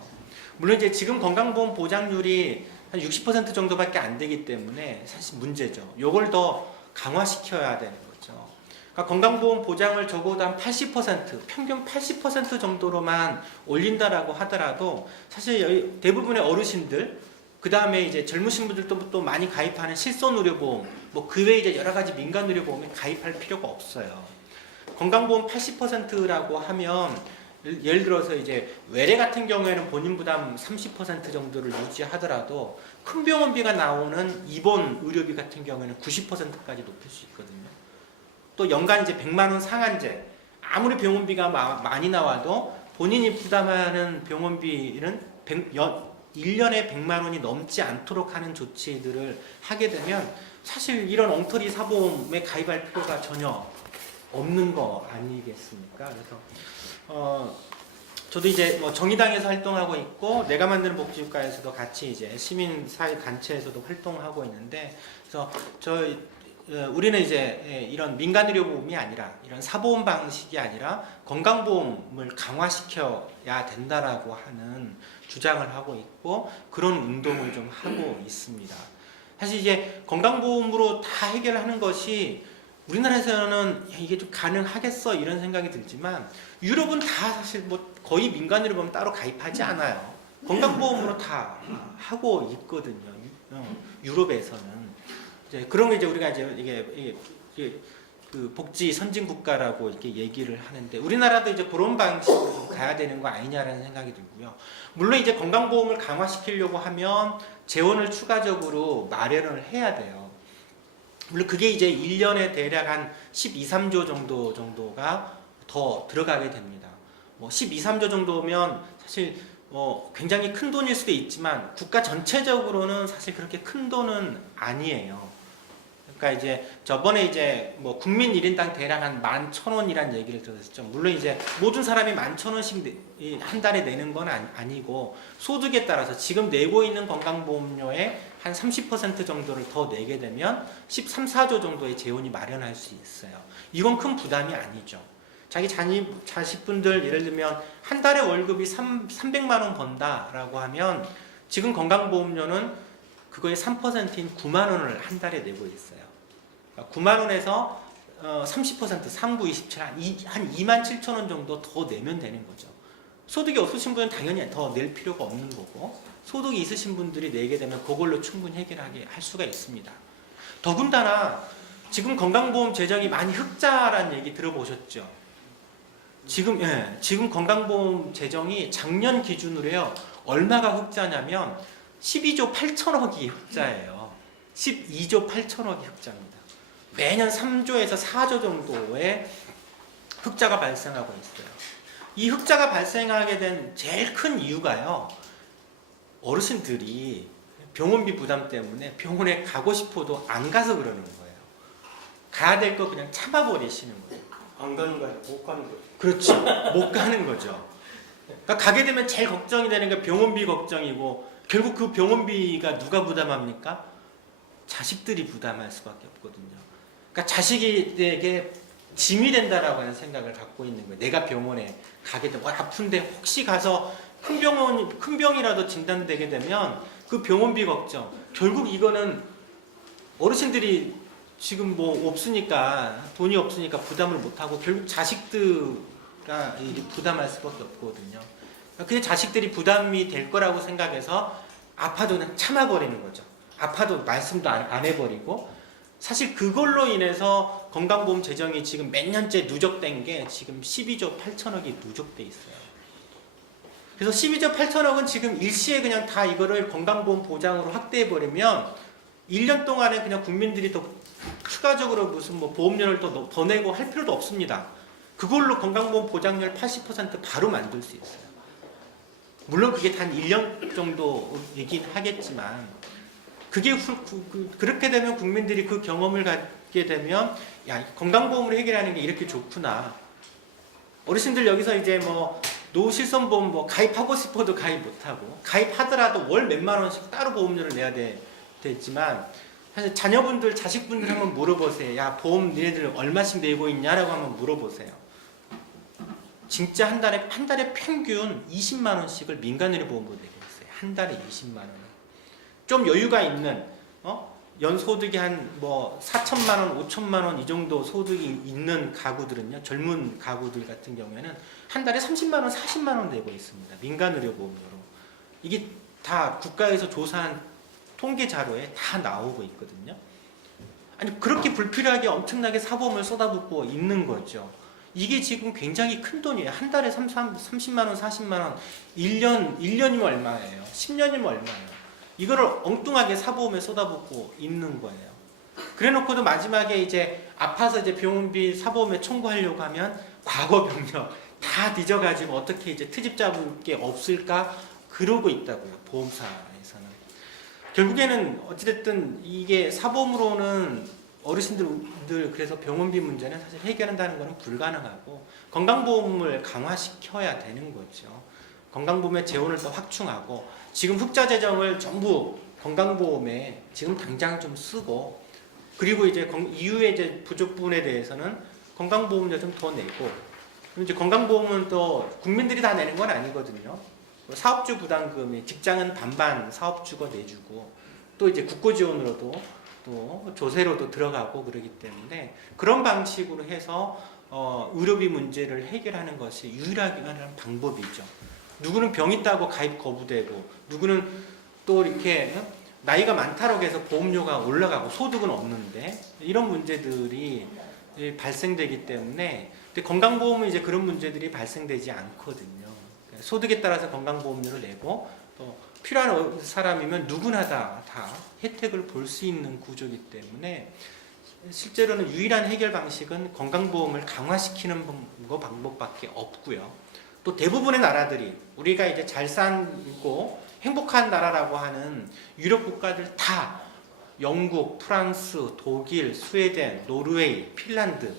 물론 이제 지금 건강보험 보장률이 한 60% 정도밖에 안 되기 때문에 사실 문제죠. 이걸 더 강화시켜야 되는 거죠. 그러니까 건강보험 보장을 적어도 한 80%, 평균 80% 정도로만 올린다라고 하더라도 사실 대부분의 어르신들, 그 다음에 이제 젊으신 분들도 또 많이 가입하는 실손의료보험, 뭐 그 외에 이제 여러 가지 민간의료보험에 가입할 필요가 없어요. 건강보험 80%라고 하면 예를 들어서 이제 외래 같은 경우에는 본인 부담 30% 정도를 유지하더라도 큰 병원비가 나오는 입원 의료비 같은 경우에는 90%까지 높일 수 있거든요. 또 연간 이제 100만 원 상한제, 아무리 병원비가 많이 나와도 본인이 부담하는 병원비는 1년에 100만 원이 넘지 않도록 하는 조치들을 하게 되면 사실 이런 엉터리 사보험에 가입할 필요가 전혀 없는 거 아니겠습니까? 그래서 저도 이제 뭐 정의당에서 활동하고 있고 내가 만드는 복지국가에서도 같이 이제 시민사회 단체에서도 활동하고 있는데, 그래서 우리는 이제 이런 민간의료보험이 아니라 이런 사보험 방식이 아니라 건강보험을 강화시켜야 된다라고 하는 주장을 하고 있고 그런 운동을 좀 하고 있습니다. 사실 이제 건강보험으로 다 해결하는 것이 우리나라에서는 이게 좀 가능하겠어 이런 생각이 들지만 유럽은 다 사실 뭐 거의 민간의료보험 따로 가입하지 않아요. 건강보험으로 다 하고 있거든요. 유럽에서는 이제 그런 게 이제 우리가 이제 이게 그 복지 선진 국가라고 이렇게 얘기를 하는데 우리나라도 이제 그런 방식으로 좀 가야 되는 거 아니냐라는 생각이 들고요. 물론 이제 건강보험을 강화시키려고 하면 재원을 추가적으로 마련을 해야 돼요. 물론 그게 이제 1년에 대략 한 12, 13조 정도가 더 들어가게 됩니다. 뭐 12, 13조 정도면 사실 굉장히 큰 돈일 수도 있지만 국가 전체적으로는 사실 그렇게 큰 돈은 아니에요. 그러니까 이제 저번에 이제 뭐 국민 1인당 대략 한 11,000원이라는 얘기를 들었었죠. 물론 이제 모든 사람이 11,000원씩 한 달에 내는 건 아니고 소득에 따라서 지금 내고 있는 건강보험료의 한 30% 정도를 더 내게 되면 13, 14조 정도의 재원이 마련할 수 있어요. 이건 큰 부담이 아니죠. 자기 자식분들 예를 들면 한 달에 월급이 300만 원 번다라고 하면 지금 건강보험료는 그거의 3%인 9만 원을 한 달에 내고 있어요. 9만 원에서 30% 39, 27, 한 2만 7천 원 정도 더 내면 되는 거죠. 소득이 없으신 분은 당연히 더 낼 필요가 없는 거고 소득이 있으신 분들이 내게 되면 그걸로 충분히 해결하게 할 수가 있습니다. 더군다나 지금 건강보험 재정이 많이 흑자라는 얘기 들어보셨죠? 지금 건강보험 재정이 작년 기준으로요 얼마가 흑자냐면 12조 8천억이 흑자예요. 12조 8천억이 흑자입니다. 매년 3조에서 4조 정도의 흑자가 발생하고 있어요. 이 흑자가 발생하게 된 제일 큰 이유가요. 어르신들이 병원비 부담 때문에 병원에 가고 싶어도 안 가서 그러는 거예요. 가야 될 거 그냥 참아버리시는 거예요. 안 가는 거 아니고 못 가는 거예요. 그렇죠. 못 가는 거죠. 그러니까 가게 되면 제일 걱정이 되는 게 병원비 걱정이고 결국 그 병원비가 누가 부담합니까? 자식들이 부담할 수밖에 없거든요. 그러니까 자식에게 짐이 된다라고 하는 생각을 갖고 있는 거예요. 내가 병원에 가게 되면 아픈데 혹시 가서 큰 병이라도 진단되게 되면 그 병원비 걱정. 결국 이거는 어르신들이 지금 뭐 없으니까 돈이 없으니까 부담을 못하고 결국 자식들가 부담할 수밖에 없거든요. 그 자식들이 부담이 될 거라고 생각해서 아파도 그냥 참아버리는 거죠. 아파도 말씀도 안 해버리고 사실 그걸로 인해서 건강보험 재정이 지금 몇 년째 누적된 게 지금 12조 8천억이 누적돼 있어요. 그래서 12조 8천억은 지금 일시에 그냥 다 이거를 건강보험 보장으로 확대해버리면 1년 동안에 그냥 국민들이 더 추가적으로 무슨 뭐 보험료를 더 내고 할 필요도 없습니다. 그걸로 건강보험 보장률 80% 바로 만들 수 있어요. 물론 그게 단 1년 정도이긴 하겠지만 그게 그렇게 되면 국민들이 그 경험을 갖게 되면 야, 건강보험으로 해결하는 게 이렇게 좋구나. 어르신들 여기서 이제 뭐 노실손보험 뭐 가입하고 싶어도 가입 못하고 가입하더라도 월 몇만 원씩 따로 보험료를 내야 되지만 사실 자녀분들, 자식분들 한번 물어보세요. 야, 보험 니네들 얼마씩 내고 있냐라고 한번 물어보세요. 진짜 한 달에 평균 20만 원씩을 민간의료보험으로 내고 있어요. 한 달에 20만 원. 좀 여유가 있는 연소득이 한 뭐 4천만 원, 5천만 원 이 정도 소득이 있는 가구들은요. 젊은 가구들 같은 경우에는 한 달에 30만 원, 40만 원 내고 있습니다. 민간의료보험료로. 이게 다 국가에서 조사한 통계 자료에 다 나오고 있거든요. 아니 그렇게 불필요하게 엄청나게 사보험을 쏟아붓고 있는 거죠. 이게 지금 굉장히 큰 돈이에요. 한 달에 30만 원, 40만 원, 1년이면 얼마예요? 10년이면 얼마예요? 이거를 엉뚱하게 사보험에 쏟아붓고 있는 거예요. 그래 놓고도 마지막에 이제 아파서 이제 병원비 사보험에 청구하려고 하면 과거 병력 다 뒤져가지고 어떻게 이제 트집 잡을 게 없을까 그러고 있다고요. 보험사에서는. 결국에는 어찌됐든 이게 사보험으로는 어르신들 그래서 병원비 문제는 사실 해결한다는 것은 불가능하고 건강보험을 강화시켜야 되는 거죠. 건강보험의 재원을 더 확충하고 지금 흑자 재정을 전부 건강보험에 지금 당장 좀 쓰고 그리고 이제 이후에 이제 부족분에 대해서는 건강보험료 좀 더 내고 그리고 이제 건강보험은 또 국민들이 다 내는 건 아니거든요. 사업주 부담금이 직장은 반반 사업주가 내주고 또 이제 국고지원으로도 또 조세로도 들어가고 그러기 때문에 그런 방식으로 해서 의료비 문제를 해결하는 것이 유일하게 하는 방법이죠. 누구는 병 있다고 가입 거부되고 누구는 또 이렇게 나이가 많다고 해서 보험료가 올라가고 소득은 없는데 이런 문제들이 발생되기 때문에 근데 건강보험은 이제 그런 문제들이 발생되지 않거든요. 소득에 따라서 건강보험료를 내고 또 필요한 사람이면 누구나 다 혜택을 볼 수 있는 구조이기 때문에 실제로는 유일한 해결 방식은 건강보험을 강화시키는 방법밖에 없고요. 또 대부분의 나라들이 우리가 이제 잘 살고 행복한 나라라고 하는 유럽 국가들 다 영국, 프랑스, 독일, 스웨덴, 노르웨이, 핀란드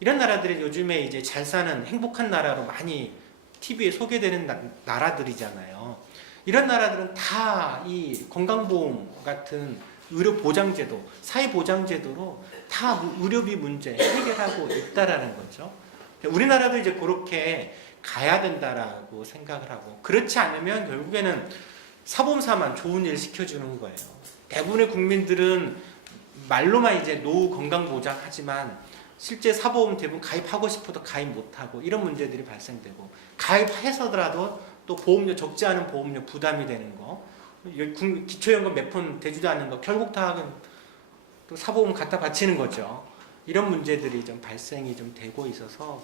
이런 나라들이 요즘에 이제 잘 사는 행복한 나라로 많이 TV에 소개되는 나라들이잖아요. 이런 나라들은 다 이 건강보험 같은 의료보장제도, 사회보장제도로 다 의료비 문제 해결하고 있다라는 거죠. 우리나라도 이제 그렇게 가야 된다라고 생각을 하고 그렇지 않으면 결국에는 사보험사만 좋은 일 시켜주는 거예요. 대부분의 국민들은 말로만 이제 노후 건강보장 하지만 실제 사보험 대부분 가입하고 싶어도 가입 못하고 이런 문제들이 발생되고 가입해서더라도 또 보험료 적지 않은 보험료 부담이 되는 거 기초연금 몇 푼 되지도 않는 거 결국 다 또 사보험 갖다 바치는 거죠. 이런 문제들이 좀 발생이 좀 되고 있어서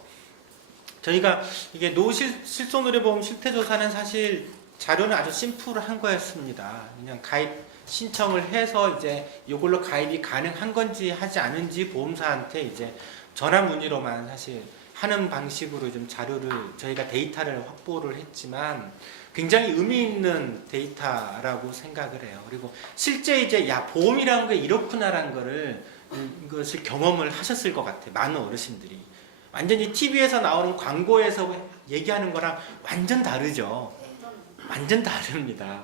저희가 이게 노실손의료보험 실태조사는 사실 자료는 아주 심플한 거였습니다. 그냥 가입 신청을 해서 이제 이걸로 가입이 가능한 건지 하지 않은지 보험사한테 이제 전화 문의로만 사실 하는 방식으로 좀 자료를 저희가 데이터를 확보를 했지만 굉장히 의미 있는 데이터라고 생각을 해요. 그리고 실제 이제 야 보험이라는 게 이렇구나라는 거를 이것을 경험을 하셨을 것 같아요. 많은 어르신들이 완전히 TV에서 나오는 광고에서 얘기하는 거랑 완전 다르죠. 완전 다릅니다.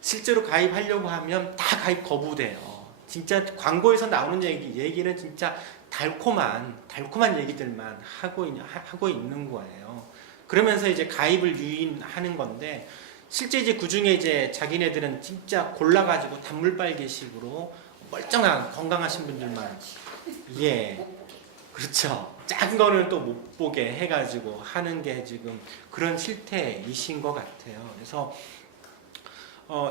실제로 가입하려고 하면 다 가입 거부돼요. 진짜 광고에서 나오는 얘기는 진짜 달콤한 얘기들만 하고 있는 거예요. 그러면서 이제 가입을 유인하는 건데 실제 이제 그 중에 이제 자기네들은 진짜 골라가지고 단물빨개식으로 멀쩡한 건강하신 분들만 그렇죠. 작은 거는 또 못 보게 해가지고 하는 게 지금 그런 실태이신 것 같아요. 그래서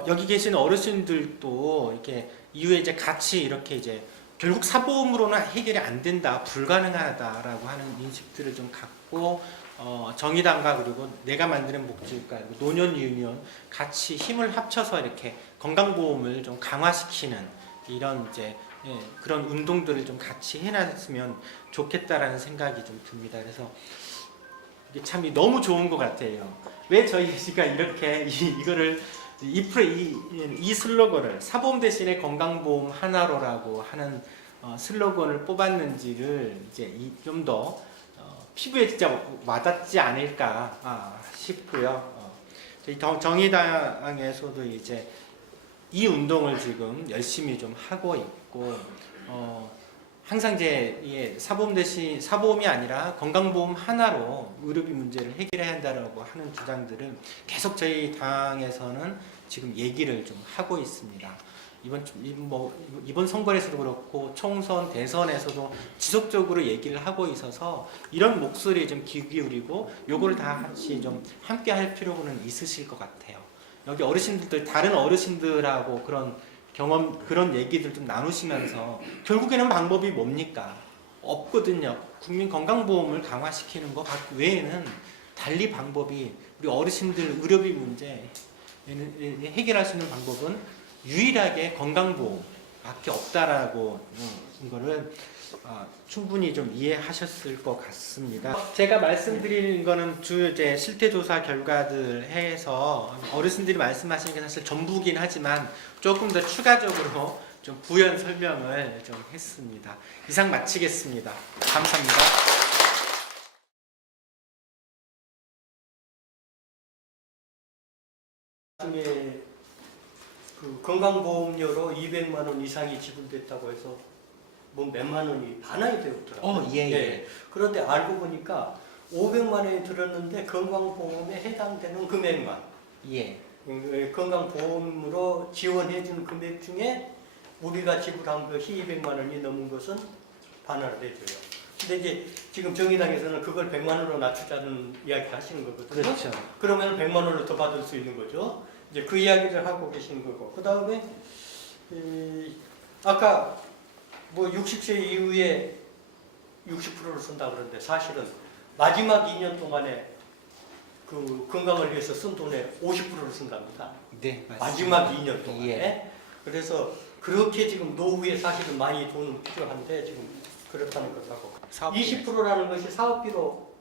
여기 계신 어르신들도 이렇게 이후에 이제 같이 이렇게 이제 결국 사보험으로는 해결이 안 된다, 불가능하다라고 하는 인식들을 좀 갖고 정의당과 그리고 내가 만드는 목줄과 그리고 노년 유니온 같이 힘을 합쳐서 이렇게 건강보험을 좀 강화시키는 이런 이제 그런 운동들을 좀 같이 해놨으면 좋겠다라는 생각이 좀 듭니다. 그래서 이게 참 너무 좋은 것 같아요. 왜 저희가 이렇게 이거를 이 슬로건을 사보험 대신에 건강보험 하나로라고 하는 슬로건을 뽑았는지를 이제 좀 더 피부에 진짜 와닿지 않을까 싶고요. 저희 정의당에서도 이제 이 운동을 지금 열심히 좀 하고 있고 항상 이제 사보험 대신 사보험이 아니라 건강보험 하나로 의료비 문제를 해결해야 한다라고 하는 주장들을 계속 저희 당에서는 지금 얘기를 좀 하고 있습니다. 이번 선거에서도 그렇고 총선 대선에서도 지속적으로 얘기를 하고 있어서 이런 목소리에 좀 귀 기울이고 요거를 다 같이 좀 함께 할 필요는 있으실 것 같아요. 여기 어르신들 다른 어르신들하고 그런 경험 그런 얘기들 좀 나누시면서 결국에는 방법이 뭡니까? 없거든요. 국민 건강보험을 강화시키는 것 외에는 달리 방법이 우리 어르신들 의료비 문제 해결할 수 있는 방법은 유일하게 건강보험밖에 없다라고 이거를 충분히 좀 이해하셨을 것 같습니다. 제가 말씀드리는 거는 이제 실태조사 결과들 해서 어르신들이 말씀하시는 게 사실 전부긴 하지만 조금 더 추가적으로 좀 부연 설명을 좀 했습니다. 이상 마치겠습니다. 감사합니다. 그 건강보험료로 200만 원 이상이 지불됐다고 해서 뭐 몇만 원이 반환이 되었더라고요. 예. 그런데 알고 보니까 500만 원이 들었는데 건강보험에 해당되는 금액만 건강보험으로 지원해주는 금액 중에 우리가 지불한 것이 200만 원이 넘은 것은 반환을 해줘요. 근데 이제 지금 정의당에서는 그걸 100만 원으로 낮추자는 이야기 하시는 거거든요. 그렇죠. 그러면 100만 원을 더 받을 수 있는 거죠. 이제 그 이야기를 하고 계시는 거고. 그 다음에 아까 뭐 60세 이후에 60%를 쓴다 그러는데 사실은 마지막 2년 동안에 그 건강을 위해서 쓴 돈의 50%를 쓴답니다. 네, 맞습니다. 마지막 2년 동안에. 예. 그래서 그렇게 지금 노후에 사실은 많이 돈 필요한데 지금 그렇다는 것하고 20%라는 것이 사업비로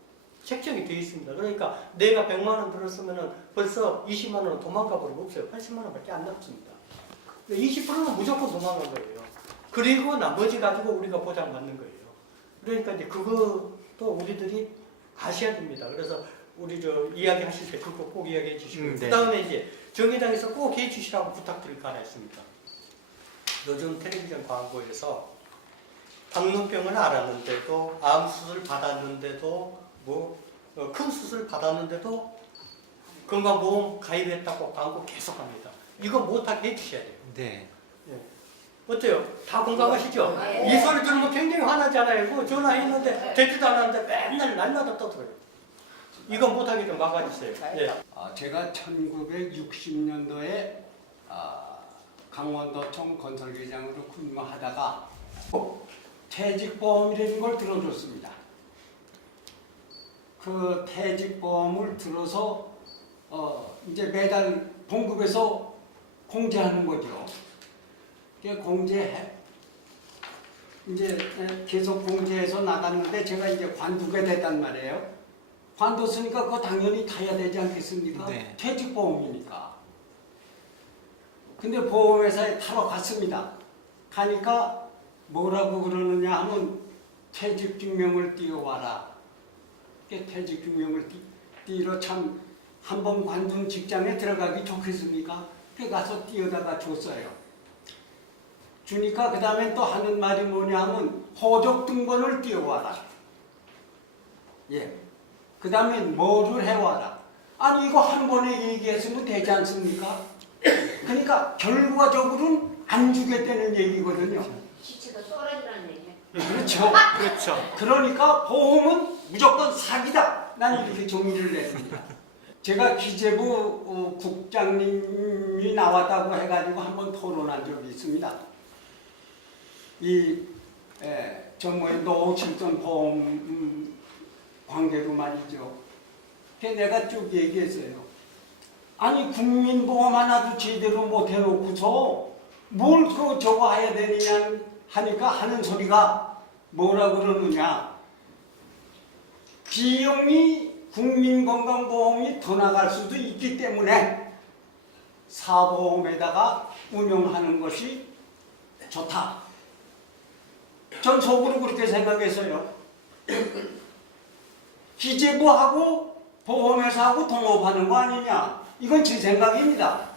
책정이 되어 있습니다. 그러니까 내가 100만 원 들었으면 벌써 20만 원은 도망가 버리고 없어요. 80만 원밖에 안 남습니다. 20%는 무조건 도망간 거예요. 그리고 나머지 가지고 우리가 보장받는 거예요. 그러니까 이제 그것도 우리들이 아셔야 됩니다. 그래서 우리 이야기 하실 때 그거 꼭 이야기해 주시고 네. 그다음에 이제 정의당에서 꼭 해주시라고 부탁드릴 거 하나 있습니다. 요즘 텔레비전 광고에서 당뇨병을 알았는데도 암 수술 받았는데도 큰 수술 받았는데도 건강보험 가입했다고 광고 계속합니다. 이거 못하게 해주셔야 돼요. 네. 어때요? 다 공감하시죠? 네. 이 소리 들으면 굉장히 화나잖아요. 그 전화했는데 되지도 않았는데 맨날 날마다 떠들어요. 이거 못하게 좀 막아주세요. 예. 제가 1960년도에 강원도청 건설회장으로 근무하다가 퇴직보험이라는 걸 들어줬습니다. 그 퇴직보험을 들어서 이제 매달 봉급에서 공제하는 거죠. 이제 계속 공제해서 나갔는데 제가 이제 관두게 됐단 말이에요. 관뒀으니까 그거 당연히 타야 되지 않겠습니까? 네. 퇴직보험이니까. 근데 보험회사에 타러 갔습니다. 가니까 뭐라고 그러느냐 하면 퇴직증명을 띄워와라. 퇴직증명을 띄러 참 한 번 관둔 직장에 들어가기 좋겠습니까? 그 가서 띄어다가 줬어요. 주니까 그 다음에 또 하는 말이 뭐냐 하면 호적 등본을 띄워와라. 예. 그 다음에 뭐를 해와라. 아니 이거 한 번에 얘기했으면 되지 않습니까? 그러니까 결과적으로는 안 주겠다는 얘기거든요. 시체도 쏘라지라는 얘기예요. 그렇죠. 그렇죠. 그러니까 보험은 무조건 사기다. 난 이렇게 정의를 냈습니다. 제가 기재부 국장님이 나왔다고 해가지고 한번 토론한 적이 있습니다. 노후칠전 보험 관계로 말이죠. 그게 내가 쭉 얘기했어요. 아니 국민보험 하나도 제대로 못 해놓고서 뭘 그 저거 해야 되느냐 하니까 하는 소리가 뭐라 그러느냐. 비용이 국민건강보험이 더 나갈 수도 있기 때문에 사보험에다가 운용하는 것이 좋다. 전 속으로 그렇게 생각했어요. 기재부하고 보험회사하고 동업하는 거 아니냐. 이건 제 생각입니다.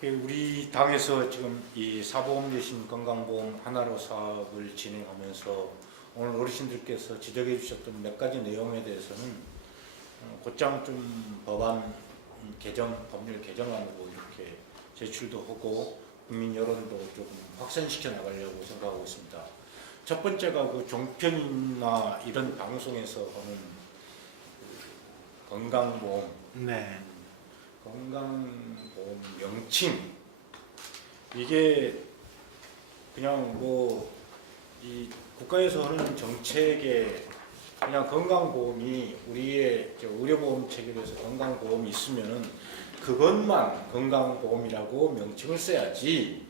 우리 당에서 지금 이 사보험 대신 건강보험 하나로 사업을 진행하면서 오늘 어르신들께서 지적해 주셨던 몇 가지 내용에 대해서는 곧장 좀 법안 개정, 법률 개정안으로 이렇게 제출도 하고 국민 여론도 조금 확산시켜 나가려고 생각하고 있습니다. 첫 번째가 그 종편이나 이런 방송에서 하는 건강보험, 네. 건강보험 명칭, 이게 그냥 뭐 이 국가에서 하는 정책에 그냥 건강보험이 우리의 의료보험 체계에서 건강보험이 있으면은 그것만 건강보험이라고 명칭을 써야지,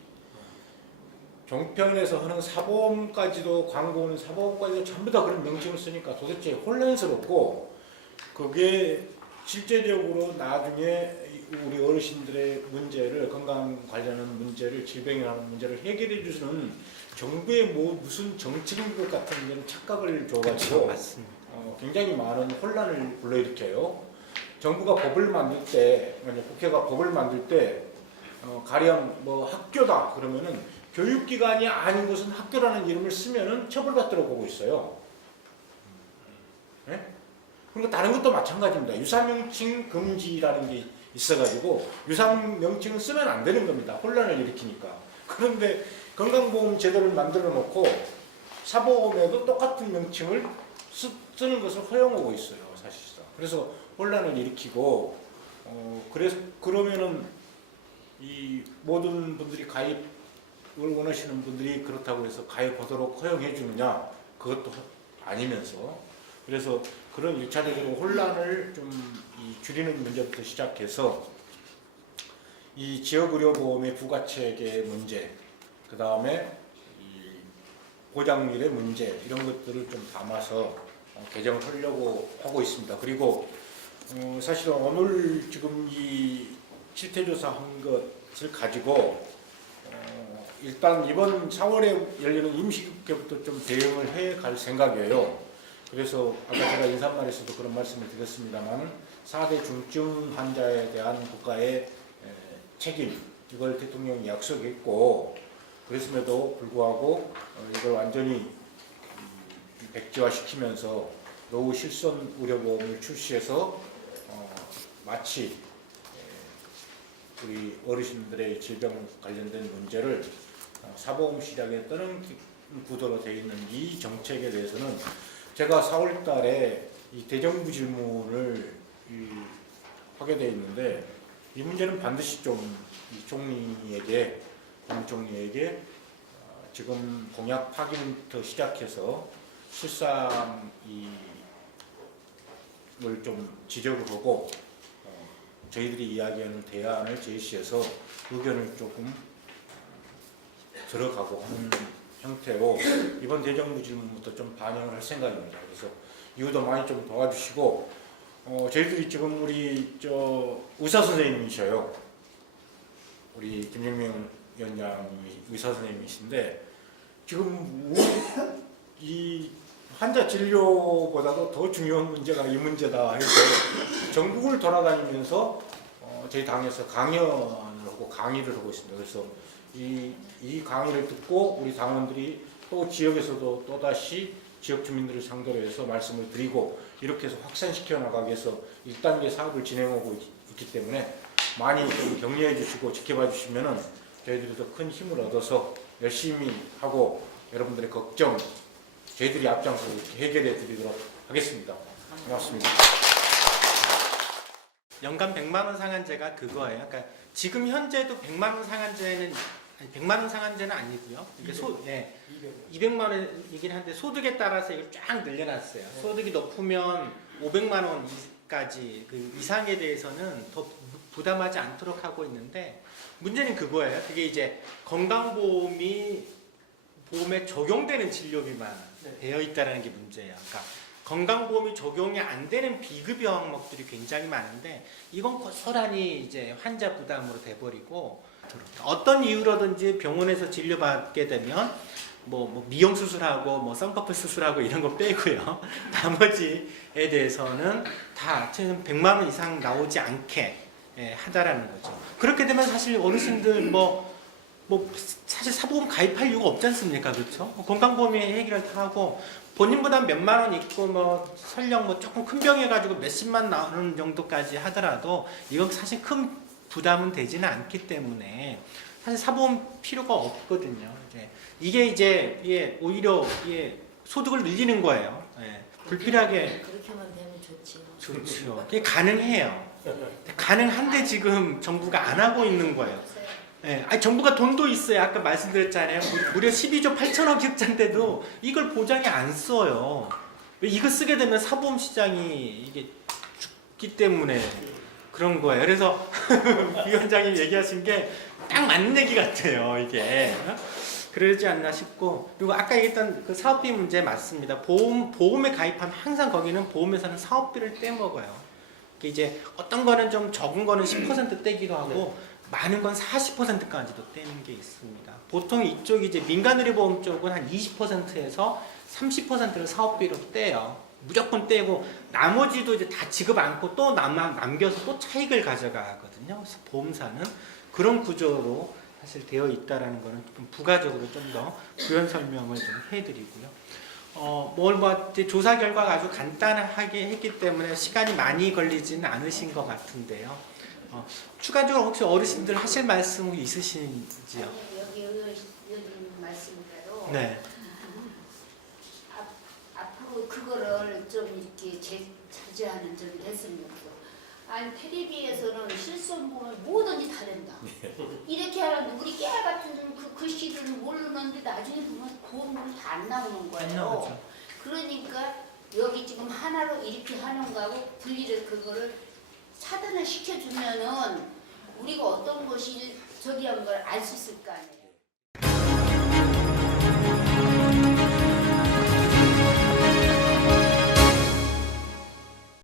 종편에서 하는 사보험까지도, 광고는 사보험까지도 전부 다 그런 명칭을 쓰니까 도대체 혼란스럽고, 그게 실제적으로 나중에 우리 어르신들의 문제를, 건강 관련한 문제를, 질병이라는 문제를 해결해 주는 정부의 뭐 무슨 정책인 것 같은 이런 착각을 줘가지고 맞습니다. 굉장히 많은 혼란을 불러일으켜요. 정부가 법을 만들 때, 국회가 법을 만들 때 가령 뭐 학교다 그러면은 교육기관이 아닌 것은 학교라는 이름을 쓰면은 처벌받도록 보고 있어요. 네? 그러니까 다른 것도 마찬가지입니다. 유사명칭 금지라는 게 있어가지고 유사명칭을 쓰면 안 되는 겁니다. 혼란을 일으키니까. 그런데 건강보험 제도를 만들어 놓고 사보험에도 똑같은 명칭을 쓰는 것을 허용하고 있어요, 사실상. 그래서 혼란을 일으키고, 그러면은 이 모든 분들이 가입을 원하시는 분들이 그렇다고 해서 가입하도록 허용해 주느냐? 그것도 아니면서. 그래서 그런 일차적으로 혼란을 좀 줄이는 문제부터 시작해서 이 지역의료보험의 부가체계 문제, 그 다음에 보장률의 문제, 이런 것들을 좀 담아서 개정을 하려고 하고 있습니다. 그리고 사실은 오늘 지금 이 실태조사 한 것을 가지고 일단 이번 4월에 열리는 임시국회부터 좀 대응을 해 갈 생각이에요. 그래서 아까 제가 인사말에서도 그런 말씀을 드렸습니다만 4대 중증 환자에 대한 국가의 책임, 이걸 대통령이 약속했고, 그랬음에도 불구하고 이걸 완전히 백지화시키면서 노후 실손 의료보험을 출시해서 마치 우리 어르신들의 질병 관련된 문제를 사보험 시장에 떠는 구도로 되어 있는 이 정책에 대해서는 제가 4월 달에 이 대정부 질문을 하게 되어 있는데, 이 문제는 반드시 좀 총리에게, 국무총리에게 지금 공약 파기부터 시작해서 실상 이걸 좀 지적을 하고 저희들이 이야기하는 대안을 제시해서 의견을 조금 들어가고 하는 형태로 이번 대정부 질문부터 좀 반영을 할 생각입니다. 그래서 이유도 많이 좀 도와주시고, 저희들이 지금 우리 의사 선생님이셔요. 우리 김영명 위원장님이 의사 선생님이신데 지금 이 환자 진료보다도 더 중요한 문제가 이 문제다 해서 전국을 돌아다니면서 저희 당에서 강연을 하고 강의를 하고 있습니다. 그래서 이 강의를 듣고 우리 당원들이 또 지역에서도 또다시 지역 주민들을 상대로 해서 말씀을 드리고, 이렇게 해서 확산시켜 나가기 위해서 1단계 사업을 진행하고 있기 때문에 많이 좀 격려해 주시고 지켜봐 주시면은 저희들이 더 큰 힘을 얻어서 열심히 하고 여러분들의 걱정 저희들이 앞장서서 해결해 드리도록 하겠습니다. 고맙습니다. 연간 100만 원 상한제가 그거예요. 그러니까 지금 현재도 100만 원 상한제는, 아니 100만 원 상한제는 아니고요. 이게 200만 원이긴 한데 소득에 따라서 이걸 쫙 늘려놨어요. 소득이 높으면 500만 원 까지 그 이상에 대해서는 더 부담하지 않도록 하고 있는데 문제는 그거예요. 그게 이제 건강보험에 적용되는 진료비만 되어 있다는 게 문제예요. 그러니까 건강보험이 적용이 안 되는 비급여 항목들이 굉장히 많은데 이건 고스란히 이제 환자 부담으로 돼버리고 어떤 이유로든지 병원에서 진료받게 되면 뭐 미용 수술하고 뭐 쌍꺼풀 수술하고 이런 거 빼고요. 나머지에 대해서는 다 100만 원 이상 나오지 않게 하다라는 거죠. 그렇게 되면 사실 어르신들 뭐 사실 사보험 가입할 이유가 없지 않습니까? 그렇죠? 건강보험이 해결을 다 하고 본인 부담 몇만 원 있고 뭐 설령 뭐 조금 큰 병 해가지고 몇십만 나오는 정도까지 하더라도 이건 사실 큰 부담은 되지는 않기 때문에 사실 사보험 필요가 없거든요. 이게 오히려 소득을 늘리는 거예요. 불필요하게 그렇게만 되면 좋지요. 좋죠. 그게 가능해요. 가능한데 지금 정부가 안 하고 있는 거예요. 아니, 정부가 돈도 있어요. 아까 말씀드렸잖아요. 무려 12조 8천억 흑자인데도 이걸 보장에 안 써요. 왜 이거 쓰게 되면 사보험 시장이 이게 죽기 때문에 그런 거예요. 그래서 위원장님 얘기하신 게 딱 맞는 얘기 같아요. 이게 그러지 않나 싶고 그리고 아까 얘기했던 그 사업비 문제 맞습니다. 보험에 가입하면 항상 거기는 보험회사는 사업비를 떼먹어요. 이제 어떤 거는 좀 적은 거는 10% 떼기도 하고 많은 건 40%까지도 떼는 게 있습니다. 보통 이쪽이 이제 민간의료보험 쪽은 한 20%에서 30%를 사업비로 떼요. 무조건 떼고 나머지도 이제 다 지급 않고 또 남겨서 또 차익을 가져가거든요. 그래서 보험사는 그런 구조로 사실 되어 있다라는 거는 좀 부가적으로 좀 더 부연 설명을 좀 해드리고요. 조사 결과가 아주 간단하게 했기 때문에 시간이 많이 걸리지는 않으신 것 같은데요. 추가적으로 혹시 어르신들 하실 말씀 있으신지요? 아니, 여기 의원님 말씀대로 네. 앞으로 그거를 좀 이렇게 자제하는 점이 됐으면 좋겠어요. 아니 텔레비에서는 실손 보면 뭐든지 다 된다. 이렇게 하는데 우리 깨알 같은 그 글씨들을 모르는데 나중에 보면 보험은 다 안 나오는 거예요. 안 나오죠. 그러니까 여기 지금 하나로 이렇게 하는 거하고 분리를 그거를 차단을 시켜주면은 우리가 어떤 것이 저기 한 걸 알 수 있을 거 아니에요.